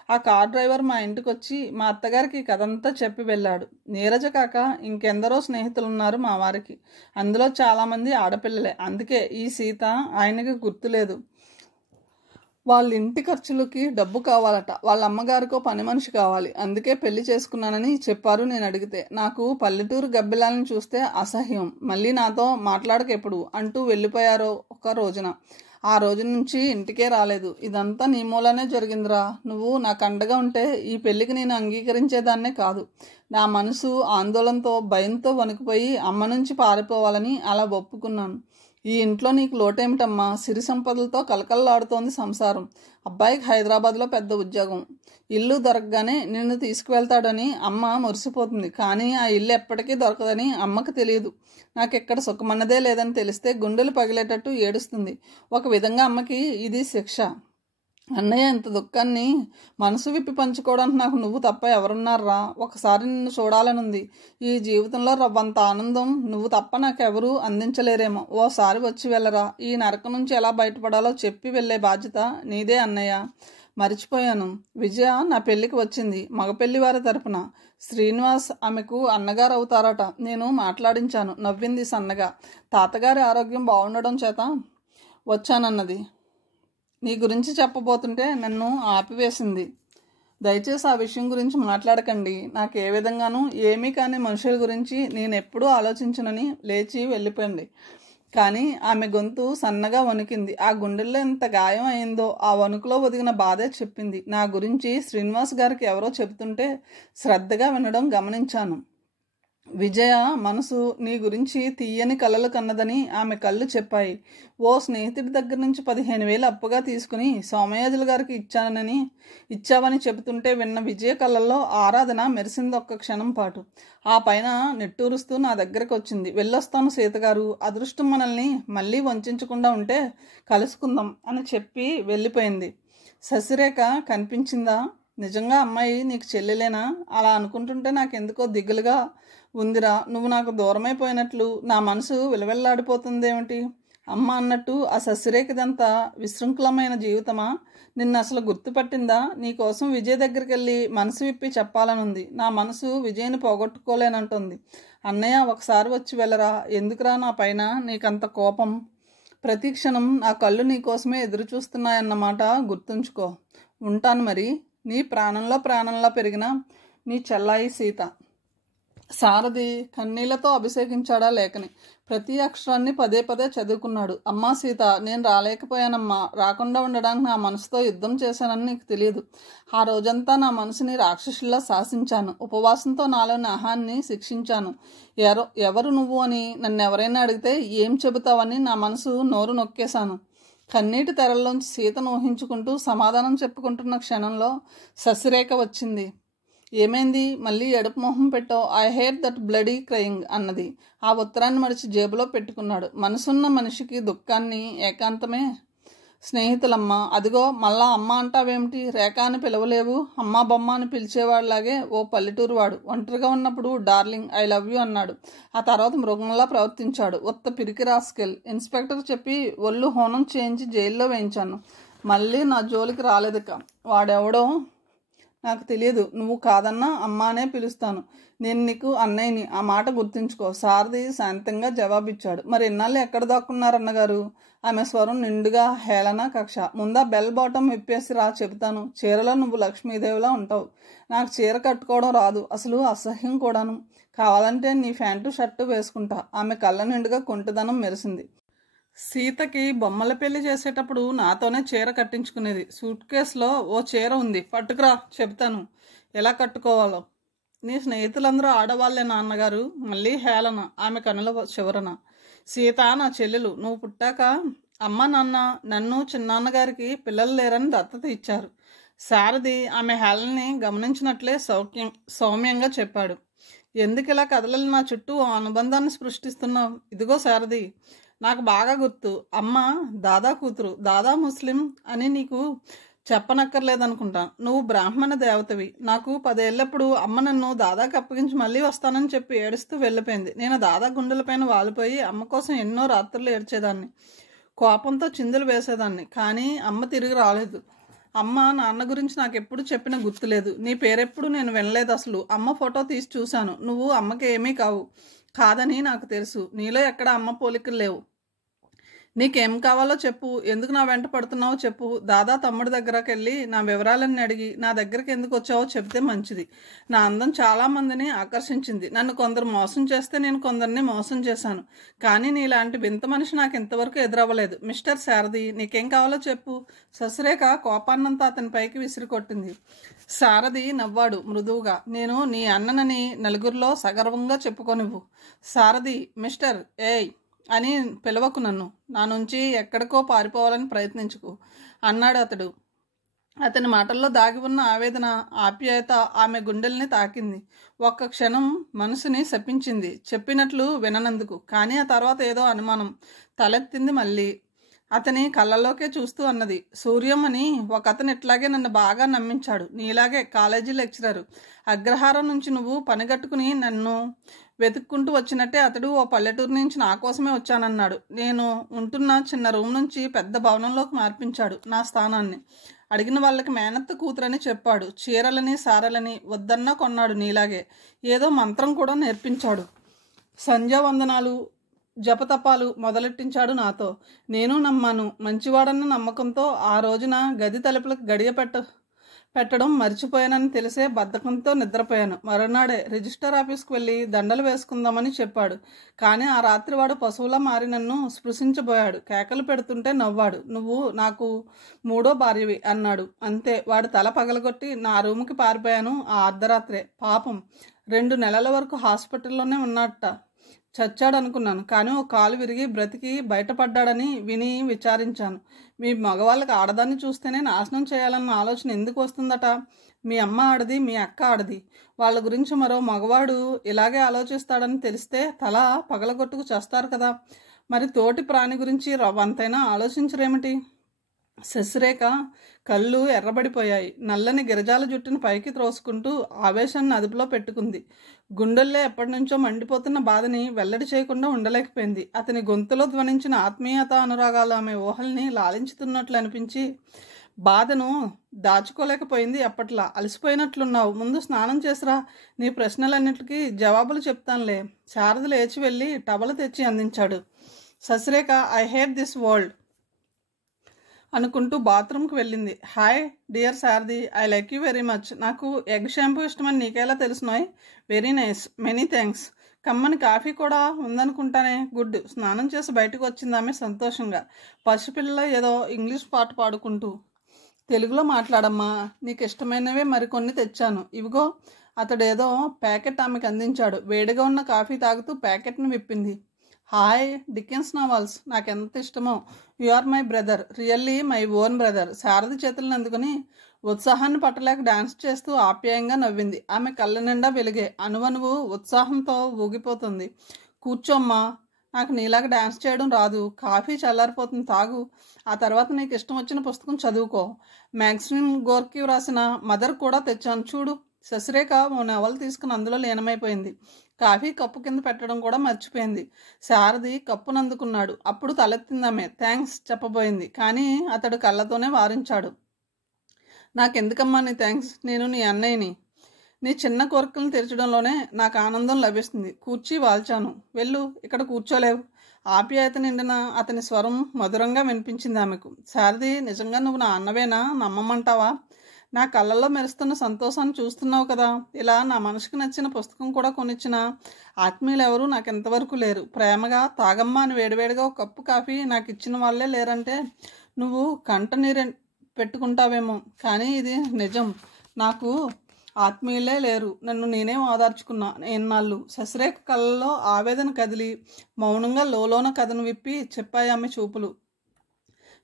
ఆ కార్ డ్రైవర్ మా ఇంటికి వచ్చి మా అత్తగారికి కథంతా చెప్పి వెళ్ళాడు. నీరజ కాక ఇంకెందరో స్నేహితులు ఉన్నారు మా వారికి. అందులో చాలామంది ఆడపిల్లలే. అందుకే ఈ సీత ఆయనకి గుర్తులేదు. వాళ్ళ ఇంటి ఖర్చులకి డబ్బు కావాలట. వాళ్ళ అమ్మగారికో పని మనిషి కావాలి. అందుకే పెళ్లి చేసుకున్నానని చెప్పారు. నేను అడిగితే నాకు పల్లెటూరు గబ్బిలాలను చూస్తే అసహ్యం. మళ్ళీ నాతో మాట్లాడకెప్పుడు అంటూ వెళ్ళిపోయారో ఒక రోజున. ఆ రోజు నుంచి ఇంటికే రాలేదు. ఇదంతా నీ మూలనే జరిగిందిరా. నువ్వు నాకు అండగా ఉంటే ఈ పెళ్లికి నేను అంగీకరించేదాన్నే కాదు. నా మనసు ఆందోళనతో భయంతో వణికిపోయి అమ్మ నుంచి పారిపోవాలని అలా ఒప్పుకున్నాను. ఈ ఇంట్లో నీకు లోటేమిటమ్మా? సిరి సంపదలతో కలకల్లాడుతోంది సంసారం. అబ్బాయికి హైదరాబాద్లో పెద్ద ఉద్యోగం. ఇల్లు దొరకగానే నిన్ను తీసుకువెళ్తాడని అమ్మ మురిసిపోతుంది. కానీ ఆ ఇల్లు ఎప్పటికీ దొరకదని అమ్మకు తెలియదు. నాకెక్కడ సుఖమన్నదే లేదని తెలిస్తే గుండెలు పగిలేటట్టు ఏడుస్తుంది. ఒక విధంగా అమ్మకి ఇది శిక్ష. అన్నయ్య, ఇంత దుఃఖాన్ని మనసు విప్పి పంచుకోవడానికి నాకు నువ్వు తప్ప ఎవరున్నారా? ఒకసారి నిన్ను చూడాలనుంది. ఈ జీవితంలో రవ్వంత ఆనందం నువ్వు తప్ప నాకెవరూ అందించలేరేమో. ఓసారి వచ్చి వెళ్ళరా. ఈ నరకం నుంచి ఎలా బయటపడాలో చెప్పి వెళ్ళే బాధ్యత నీదే అన్నయ్య. మర్చిపోయాను, విజయ నా పెళ్ళికి వచ్చింది. మగపెళ్లివారి తరపున. శ్రీనివాస్ ఆమెకు అన్నగారు అవుతారట. నేను మాట్లాడించాను. నవ్వింది సన్నగా. తాతగారి ఆరోగ్యం బాగుండడం చేత వచ్చానన్నది. నీ గురించి చెప్పబోతుంటే నన్ను ఆపివేసింది. దయచేసి ఆ విషయం గురించి మాట్లాడకండి. నాకు ఏ విధంగానూ ఏమీ కాని మనుషుల గురించి నేను ఎప్పుడూ ఆలోచించనని లేచి వెళ్ళిపోయింది. కానీ ఆమె గొంతు సన్నగా వణికింది. ఆ గుండెల్లో ఎంత గాయం అయిందో ఆ వణుకులో ఒదిగిన బాధే చెప్పింది. నా గురించి శ్రీనివాస్ గారికి ఎవరో చెబుతుంటే శ్రద్ధగా వినడం గమనించాను. విజయ మనసు నీ గురించి తీయని కలలు కన్నదని ఆమె కళ్ళు చెప్పాయి. ఓ స్నేహితుడి దగ్గర నుంచి 15,000 అప్పుగా తీసుకుని సోమయాజుల గారికి ఇచ్చావని చెబుతుంటే విన్న విజయ కళ్ళల్లో ఆరాధన మెరిసింది ఒక్క క్షణం పాటు. ఆ పైన నిట్టూరుస్తూ నా దగ్గరకు వచ్చింది. వెళ్ళొస్తాను సీతగారు. అదృష్టం మనల్ని మళ్ళీ వంచకుండా ఉంటే కలుసుకుందాం అని చెప్పి వెళ్ళిపోయింది. శశిరేఖ కనిపించిందా? నిజంగా అమ్మాయి నీకు చెల్లెలేనా? అలా అనుకుంటుంటే నాకెందుకో దిగులుగా ఉందిరా. నువ్వు నాకు దూరమైపోయినట్లు నా మనసు విలవెల్లాడిపోతుందేమిటి? అమ్మ అన్నట్టు ఆ శశిరేఖదంతా విశృంఖలమైన జీవితమా? నిన్ను అసలు గుర్తుపట్టిందా? నీకోసం విజయ్ దగ్గరికి వెళ్ళి మనసు విప్పి చెప్పాలనుంది. నా మనసు విజయ్ని పోగొట్టుకోలేనంటుంది. అన్నయ్య, ఒకసారి వచ్చి వెళ్ళరా. ఎందుకురా నా పైన నీకంత కోపం? ప్రతి క్షణం నా కళ్ళు నీకోసమే ఎదురు చూస్తున్నాయన్నమాట గుర్తుంచుకో. ఉంటాను మరి. నీ ప్రాణంలో పెరిగిన నీ చెల్లాయి సీత. సారథి కన్నీళ్లతో అభిషేకించాడా లేఖని. ప్రతి అక్షరాన్ని పదే పదే చదువుకున్నాడు. అమ్మా సీత, నేను రాలేకపోయానమ్మా. రాకుండా ఉండడానికి నా మనసుతో యుద్ధం చేశానని నీకు తెలియదు. ఆ రోజంతా నా మనసుని రాక్షసుల్లా శాసించాను. ఉపవాసంతో నాలోని అహాన్ని శిక్షించాను. ఎవరు నువ్వు అని నన్ను ఎవరైనా అడిగితే ఏం చెబుతావని నా మనసు నోరు నొక్కేశాను. కన్నీటి తెరల్లోంచి సీతను ఊహించుకుంటూ సమాధానం చెప్పుకుంటున్న క్షణంలో శశిరేఖ వచ్చింది. ఏమైంది? మళ్ళీ ఎడుపు మొహం పెట్టావు. I hate that bloody crying అన్నది. ఆ ఉత్తరాన్ని మడిచి జేబులో పెట్టుకున్నాడు. మనసున్న మనిషికి దుఃఖాన్ని ఏకాంతమే స్నేహితులమ్మ. అదిగో మళ్ళా అమ్మ అంటావేమిటి? రేఖ అని పిలవలేవు? అమ్మ బొమ్మ అని పిలిచేవాడిలాగే ఓ పల్లెటూరు వాడు ఒంటరిగా ఉన్నప్పుడు డార్లింగ్ ఐ లవ్ యూ అన్నాడు. ఆ తర్వాత మృగంలా ప్రవర్తించాడు. ఉత్త పిరికి రాస్కెల్. ఇన్స్పెక్టర్ చెప్పి ఒళ్ళు హోనం చేయించి జైల్లో వేయించాను. మళ్ళీ నా జోలికి రాలేదుక. వాడెవడో నాకు తెలియదు. నువ్వు కాదన్నా అమ్మానే పిలుస్తాను. నేను నీకు అన్నయ్యని. ఆ మాట గుర్తుంచుకో. సారథి శాంతంగా జవాబిచ్చాడు. మరి ఇన్నాళ్ళు ఎక్కడ దాక్కున్నారన్నగారు? ఆమె స్వరం నిండుగా హేళన కక్ష. ముందా బెల్ బాటం విప్పేసి రా, చెబుతాను. చీరలో నువ్వు లక్ష్మీదేవిలా ఉంటావు. నాకు చీర కట్టుకోవడం రాదు. అసలు అసహ్యం కూడాను. కావాలంటే నీ ప్యాంటు షర్టు వేసుకుంటా. ఆమె కళ్ళ నిండుగా కుంటిదనం మెరిసింది. సీతకి బొమ్మల పెళ్లి చేసేటప్పుడు నాతోనే చీర కట్టించుకునేది. సూట్ కేసులో ఓ చీర ఉంది, పట్టుకురా, చెప్తాను ఎలా కట్టుకోవాలో. నీ స్నేహితులందరూ ఆడవాళ్లే నాన్నగారు. మళ్ళీ హేళన ఆమె కనుల చివరన. సీత నా చెల్లెలు. నువ్వు పుట్టాక అమ్మ నాన్న నన్ను చిన్నాన్నగారికి పిల్లలు లేరని దత్తత ఇచ్చారు. సారథి ఆమె హేళనని గమనించినట్లే సౌమ్యంగా చెప్పాడు. ఎందుకు ఇలా కదలని నా చుట్టూ అనుబంధాన్ని సృష్టిస్తున్నావు? ఇదిగో సారథి, నాకు బాగా గుర్తు. అమ్మ దాదా కూతురు. దాదా ముస్లిం అని నీకు చెప్పనక్కర్లేదనుకుంటా. నువ్వు బ్రాహ్మణ దేవతవి. నాకు 10 ఏళ్ళప్పుడు అమ్మ నన్ను దాదాకి అప్పగించి మళ్ళీ వస్తానని చెప్పి ఏడుస్తూ వెళ్ళిపోయింది. నేను దాదా గుండెలపైన వాలిపోయి అమ్మ కోసం ఎన్నో రాత్రులు ఏడ్చేదాన్ని. కోపంతో చిందులు వేసేదాన్ని. కానీ అమ్మ తిరిగి రాలేదు. అమ్మ నాన్న గురించి నాకు ఎప్పుడు చెప్పిన గుర్తులేదు. నీ పేరెప్పుడు నేను వినలేదు అసలు. అమ్మ ఫోటో తీసి చూశాను. నువ్వు అమ్మకి ఏమీ కాదని నాకు తెలుసు. నీలో ఎక్కడ అమ్మ పోలికలు లేవు. నీకేం కావాలో చెప్పు, ఎందుకు నా వెంట పడుతున్నావో చెప్పు. దాదా తమ్ముడి దగ్గరకు వెళ్ళి నా వివరాలన్నీ అడిగి నా దగ్గరికి ఎందుకు వచ్చావో చెప్తే మంచిది. నా అందం చాలామందిని ఆకర్షించింది. నన్ను కొందరు మోసం చేస్తే నేను కొందరిని మోసం చేశాను. కానీ నీలాంటి వింత మనిషి నాకు ఇంతవరకు ఎదురవ్వలేదు. మిస్టర్ సారథి, నీకేం కావాలో చెప్పు. శశిరేఖ కోపాన్నంతా అతని పైకి విసిరికొట్టింది. సారథి నవ్వాడు మృదువుగా. నేను నీ అన్ననని నలుగురిలో సగర్వంగా చెప్పుకోనివ్వు. సారథి, మిస్టర్ ఏయ్ అని పిలవకు, నన్ను నా నుంచి ఎక్కడికో పారిపోవాలని ప్రయత్నించుకు అన్నాడు అతడు. అతని మాటల్లో దాగి ఉన్న ఆవేదన, ఆప్యాయత ఆమె గుండెల్ని తాకింది. ఒక్క క్షణం మనసుని శపించింది చెప్పినట్లు విననందుకు. కానీ ఆ తర్వాత ఏదో అనుమానం తలెత్తింది మళ్ళీ. అతని కళ్ళల్లోకే చూస్తూ అన్నది, సూర్యం అని ఒక అతను ఇట్లాగే నన్ను బాగా నమ్మించాడు. నీలాగే కాలేజీ లెక్చరరు. అగ్రహారం నుంచి నువ్వు పనిగట్టుకుని నన్ను వెతుక్కుంటూ వచ్చినట్టే అతడు ఓ పల్లెటూరు నుంచి నా కోసమే వచ్చానన్నాడు. నేను ఉంటున్న చిన్న రూమ్ నుంచి పెద్ద భవనంలోకి మార్పించాడు నా స్థానాన్ని. అడిగిన వాళ్ళకి మేనత్త కూతురని చెప్పాడు. చీరలని సారలని వద్దన్నా కొన్నాడు. నీలాగే ఏదో మంత్రం కూడా నేర్పించాడు. సంధ్యావందనాలు జపతపాలు మొదలెట్టించాడు నాతో. నేను నమ్మాను. మంచివాడన్న నమ్మకంతో ఆ రోజున గది తలుపులకు గడియ పెట్టడం మర్చిపోయానని తెలిసే బద్ధకంతో నిద్రపోయాను. మరునాడే రిజిస్టర్ ఆఫీస్కి వెళ్ళి దండలు వేసుకుందామని చెప్పాడు. కానీ ఆ రాత్రి వాడు పశువులా మారి నన్ను స్పృశించబోయాడు. కేకలు పెడుతుంటే నవ్వాడు. నువ్వు నాకు మూడో భార్యవి అన్నాడు. అంతే. వాడు తల పగలగొట్టి నా రూముకి పారిపోయాను ఆ అర్ధరాత్రే. పాపం 2 నెలల వరకు హాస్పిటల్లోనే ఉన్నట్ట. చచ్చాడనుకున్నాను. కానీ ఓ కాలు విరిగి బ్రతికి బయటపడ్డాడని విని విచారించాను. మీ మగవాళ్ళకి ఆడదాన్ని చూస్తేనే నాశనం చేయాలన్న ఆలోచన ఎందుకు వస్తుందట? మీ అమ్మ ఆడది, మీ అక్క ఆడది. వాళ్ళ గురించి మరో మగవాడు ఇలాగే ఆలోచిస్తాడని తెలిస్తే తల పగలగొట్టుకు చేస్తారు కదా. మరి తోటి ప్రాణి గురించి రవ్వంతైనా ఆలోచించరేమిటి? శశిరేఖ కళ్ళు ఎర్రబడిపోయాయి. నల్లని గిరజాల జుట్టును పైకి త్రోసుకుంటూ ఆవేశాన్ని అదుపులో పెట్టుకుంది. గుండెల్లో ఎప్పటి నుంచో మండిపోతున్న బాధని వెల్లడి చేయకుండా ఉండలేకపోయింది. అతని గొంతులో ధ్వనించిన ఆత్మీయత అనురాగాలు ఆమె ఊహల్ని లాలించుతున్నట్లు అనిపించి బాధను దాచుకోలేకపోయింది. అప్పట్లా. అలసిపోయినట్లున్నావు, ముందు స్నానం చేసిరా, నీ ప్రశ్నలన్నిటికీ జవాబులు చెప్తానులే. శారద లేచి వెళ్ళి టవలు తెచ్చి అందించాడు. Shashirekha I hate this world అనుకుంటూ బాత్రూమ్కి వెళ్ళింది. Hi dear Sarathi, I like you very much. నాకు ఎగ్ షాంపూ ఇష్టమని నీకెలా తెలుసునోయ్? Very nice, many thanks. కమ్మని కాఫీ కూడా ఉందనుకుంటానే. గుడ్. స్నానం చేసి బయటకు వచ్చింది ఆమె సంతోషంగా. పసిపిల్ల ఏదో ఇంగ్లీష్ పాట పాడుకుంటూ. తెలుగులో మాట్లాడమ్మా, నీకు ఇష్టమైనవే మరికొన్ని తెచ్చాను, ఇవిగో. అతడు ఏదో ప్యాకెట్ ఆమెకు అందించాడు. వేడిగా ఉన్న కాఫీ తాగుతూ ప్యాకెట్ని విప్పింది. హాయ్, డికెన్స్ నావల్స్ నాకెంత ఇష్టమో. You are my brother, really my own brother. Sharada చేతులను అందుకుని ఉత్సాహాన్ని పట్టలేక డాన్స్ చేస్తూ ఆప్యాయంగా నవ్వింది. ఆమె కళ్ళ నిండా వెలిగే. అణువణువు ఉత్సాహంతో ఊగిపోతుంది. కూర్చోమ్మా, నాకు నీలాగా డాన్స్ చేయడం రాదు. కాఫీ చల్లారిపోతుంది, తాగు. ఆ తర్వాత నీకు ఇష్టం వచ్చిన పుస్తకం చదువుకో. మ్యాక్సిమ్ గోర్కీ వ్రాసిన మదర్ కూడా తెచ్చాను చూడు. శశిరేఖ ఓ నవలు తీసుకుని అందులో లీనమైపోయింది. కాఫీ కప్పు కింద పెట్టడం కూడా మర్చిపోయింది. శారది కప్పును అందుకున్నాడు. అప్పుడు తలెత్తిందామే. థ్యాంక్స్ చెప్పబోయింది. కానీ అతడు కళ్ళతోనే వారించాడు. నాకెందుకమ్మా నీ థ్యాంక్స్? నేను నీ అన్నయ్యని. నీ చిన్న కోరికలను తీర్చడంలోనే నాకు ఆనందం లభిస్తుంది. కూర్చి వాల్చాను. వెళ్ళు, ఇక్కడ కూర్చోలేవు. ఆప్యాయత నిండిన అతని స్వరం మధురంగా వినిపించింది ఆమెకు. శారది, నిజంగా నువ్వు నా అన్నవేనా? నమ్మమంటావా? నా కళ్ళల్లో మెరుస్తున్న సంతోషాన్ని చూస్తున్నావు కదా. ఇలా నా మనసుకు నచ్చిన పుస్తకం కూడా కొనిచ్చిన ఆత్మీయులు ఎవరు నాకు ఎంతవరకు లేరు. ప్రేమగా తాగమ్మా అని వేడివేడిగా ఒక కప్పు కాఫీ నాకు ఇచ్చిన వాళ్ళే లేరంటే నువ్వు కంట నీరు పెట్టుకుంటావేమో. కానీ ఇది నిజం. నాకు ఆత్మీయులే లేరు. నన్ను నేనే ఓదార్చుకున్నా ఎన్నాళ్ళు. శశిరేఖ కళ్ళలో ఆవేదన కదిలి మౌనంగా లోలోన కథను విప్పి చెప్పాయి ఆమె చూపులు.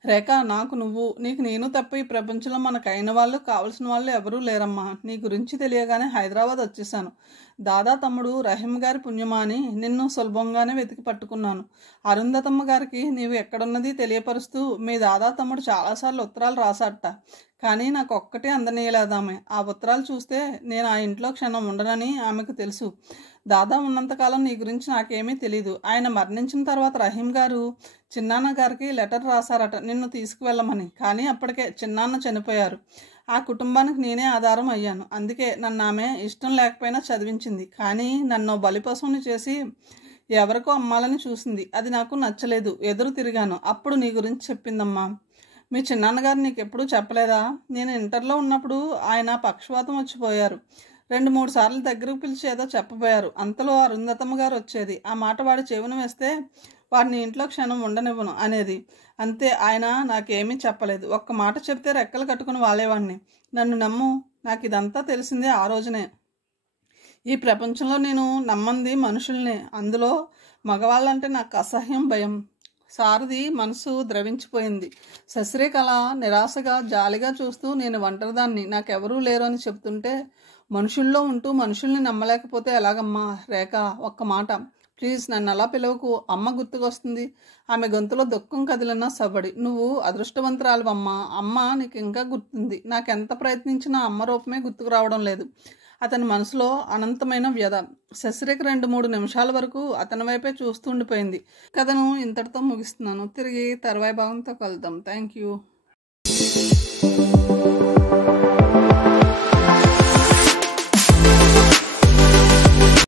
రేఖ, నాకు నువ్వు, నీకు నేను తప్ప ఈ ప్రపంచంలో మనకైన వాళ్ళు, కావలసిన వాళ్ళు ఎవరూ లేరమ్మా. నీ గురించి తెలియగానే హైదరాబాద్ వచ్చేసాను. దాదా తమ్ముడు రహీం గారి పుణ్యమా అని నిన్ను సులభంగానే వెతికి పట్టుకున్నాను. అరుంధతమ్మ గారికి నీవు ఎక్కడున్నది తెలియపరుస్తూ మీ దాదా తమ్ముడు చాలాసార్లు ఉత్తరాలు రాసాట. కానీ నాకు ఒక్కటే అందనీయలేదామె. ఆ ఉత్తరాలు చూస్తే నేను ఆ ఇంట్లో క్షణం ఉండనని ఆమెకు తెలుసు. దాదా ఉన్నంతకాలం నీ గురించి నాకేమీ తెలీదు. ఆయన మరణించిన తర్వాత రహీం గారు చిన్నాన్న గారికి లెటర్ రాశారట నిన్ను తీసుకువెళ్ళమని. కానీ అప్పటికే చిన్నాన్న చనిపోయారు. ఆ కుటుంబానికి నేనే ఆధారం అయ్యాను. అందుకే నన్ను ఆమె ఇష్టం లేకపోయినా చదివించింది. కానీ నన్ను బలిపశువుని చేసి ఎవరికో అమ్మాలని చూసింది. అది నాకు నచ్చలేదు. ఎదురు తిరిగాను. అప్పుడు నీ గురించి చెప్పిందమ్మా. మీ చిన్నాన్నగారు నీకెప్పుడూ చెప్పలేదా? నేను ఇంటర్లో ఉన్నప్పుడు ఆయన పక్షవాతం వచ్చిపోయారు. 2-3 సార్లు దగ్గరకు పిలిచి ఏదో చెప్పబోయారు. అంతలో అరుంధతమ్మ గారు వచ్చేది. ఆ మాట వాడి చెవిన వేస్తే వాడిని ఇంట్లో క్షణం ఉండనివ్వను అనేది. అంతే. ఆయన నాకేమీ చెప్పలేదు. ఒక్క మాట చెప్తే రెక్కలు కట్టుకుని వాలేవాడిని. నన్ను నమ్ము. నాకు ఇదంతా తెలిసిందే ఆ రోజునే. ఈ ప్రపంచంలో నేను నమ్మంది మనుషుల్నే. అందులో మగవాళ్ళంటే నాకు అసహ్యం, భయం. సారథి మనసు ద్రవించిపోయింది. శశిరేఖ నిరాశగా జాలిగా చూస్తూ, నేను ఒంటరిదాన్ని, నాకెవరూ లేరు అని చెప్తుంటే, మనుషుల్లో ఉంటూ మనుషుల్ని నమ్మలేకపోతే ఎలాగమ్మా? రేఖ, ఒక్క మాట ప్లీజ్, నన్ను అలా పిలవకు. అమ్మ గుర్తుకొస్తుంది. ఆమె గొంతులో దుఃఖం కదిలిన సవ్వడి. నువ్వు అదృష్టవంతురాలువమ్మా. అమ్మ నీకు ఇంకా గుర్తుంది. నాకెంత ప్రయత్నించినా అమ్మ రూపమే గుర్తుకు రావడం లేదు. అతని మనసులో అనంతమైన వ్యధ. శశిరేఖ 2-3 నిమిషాల వరకు అతని వైపే చూస్తూ ఉండిపోయింది. కథను ఇంతటితో ముగిస్తున్నాను. తిరిగి తర్వాయి భాగంతో కలుద్దాం. Thank you.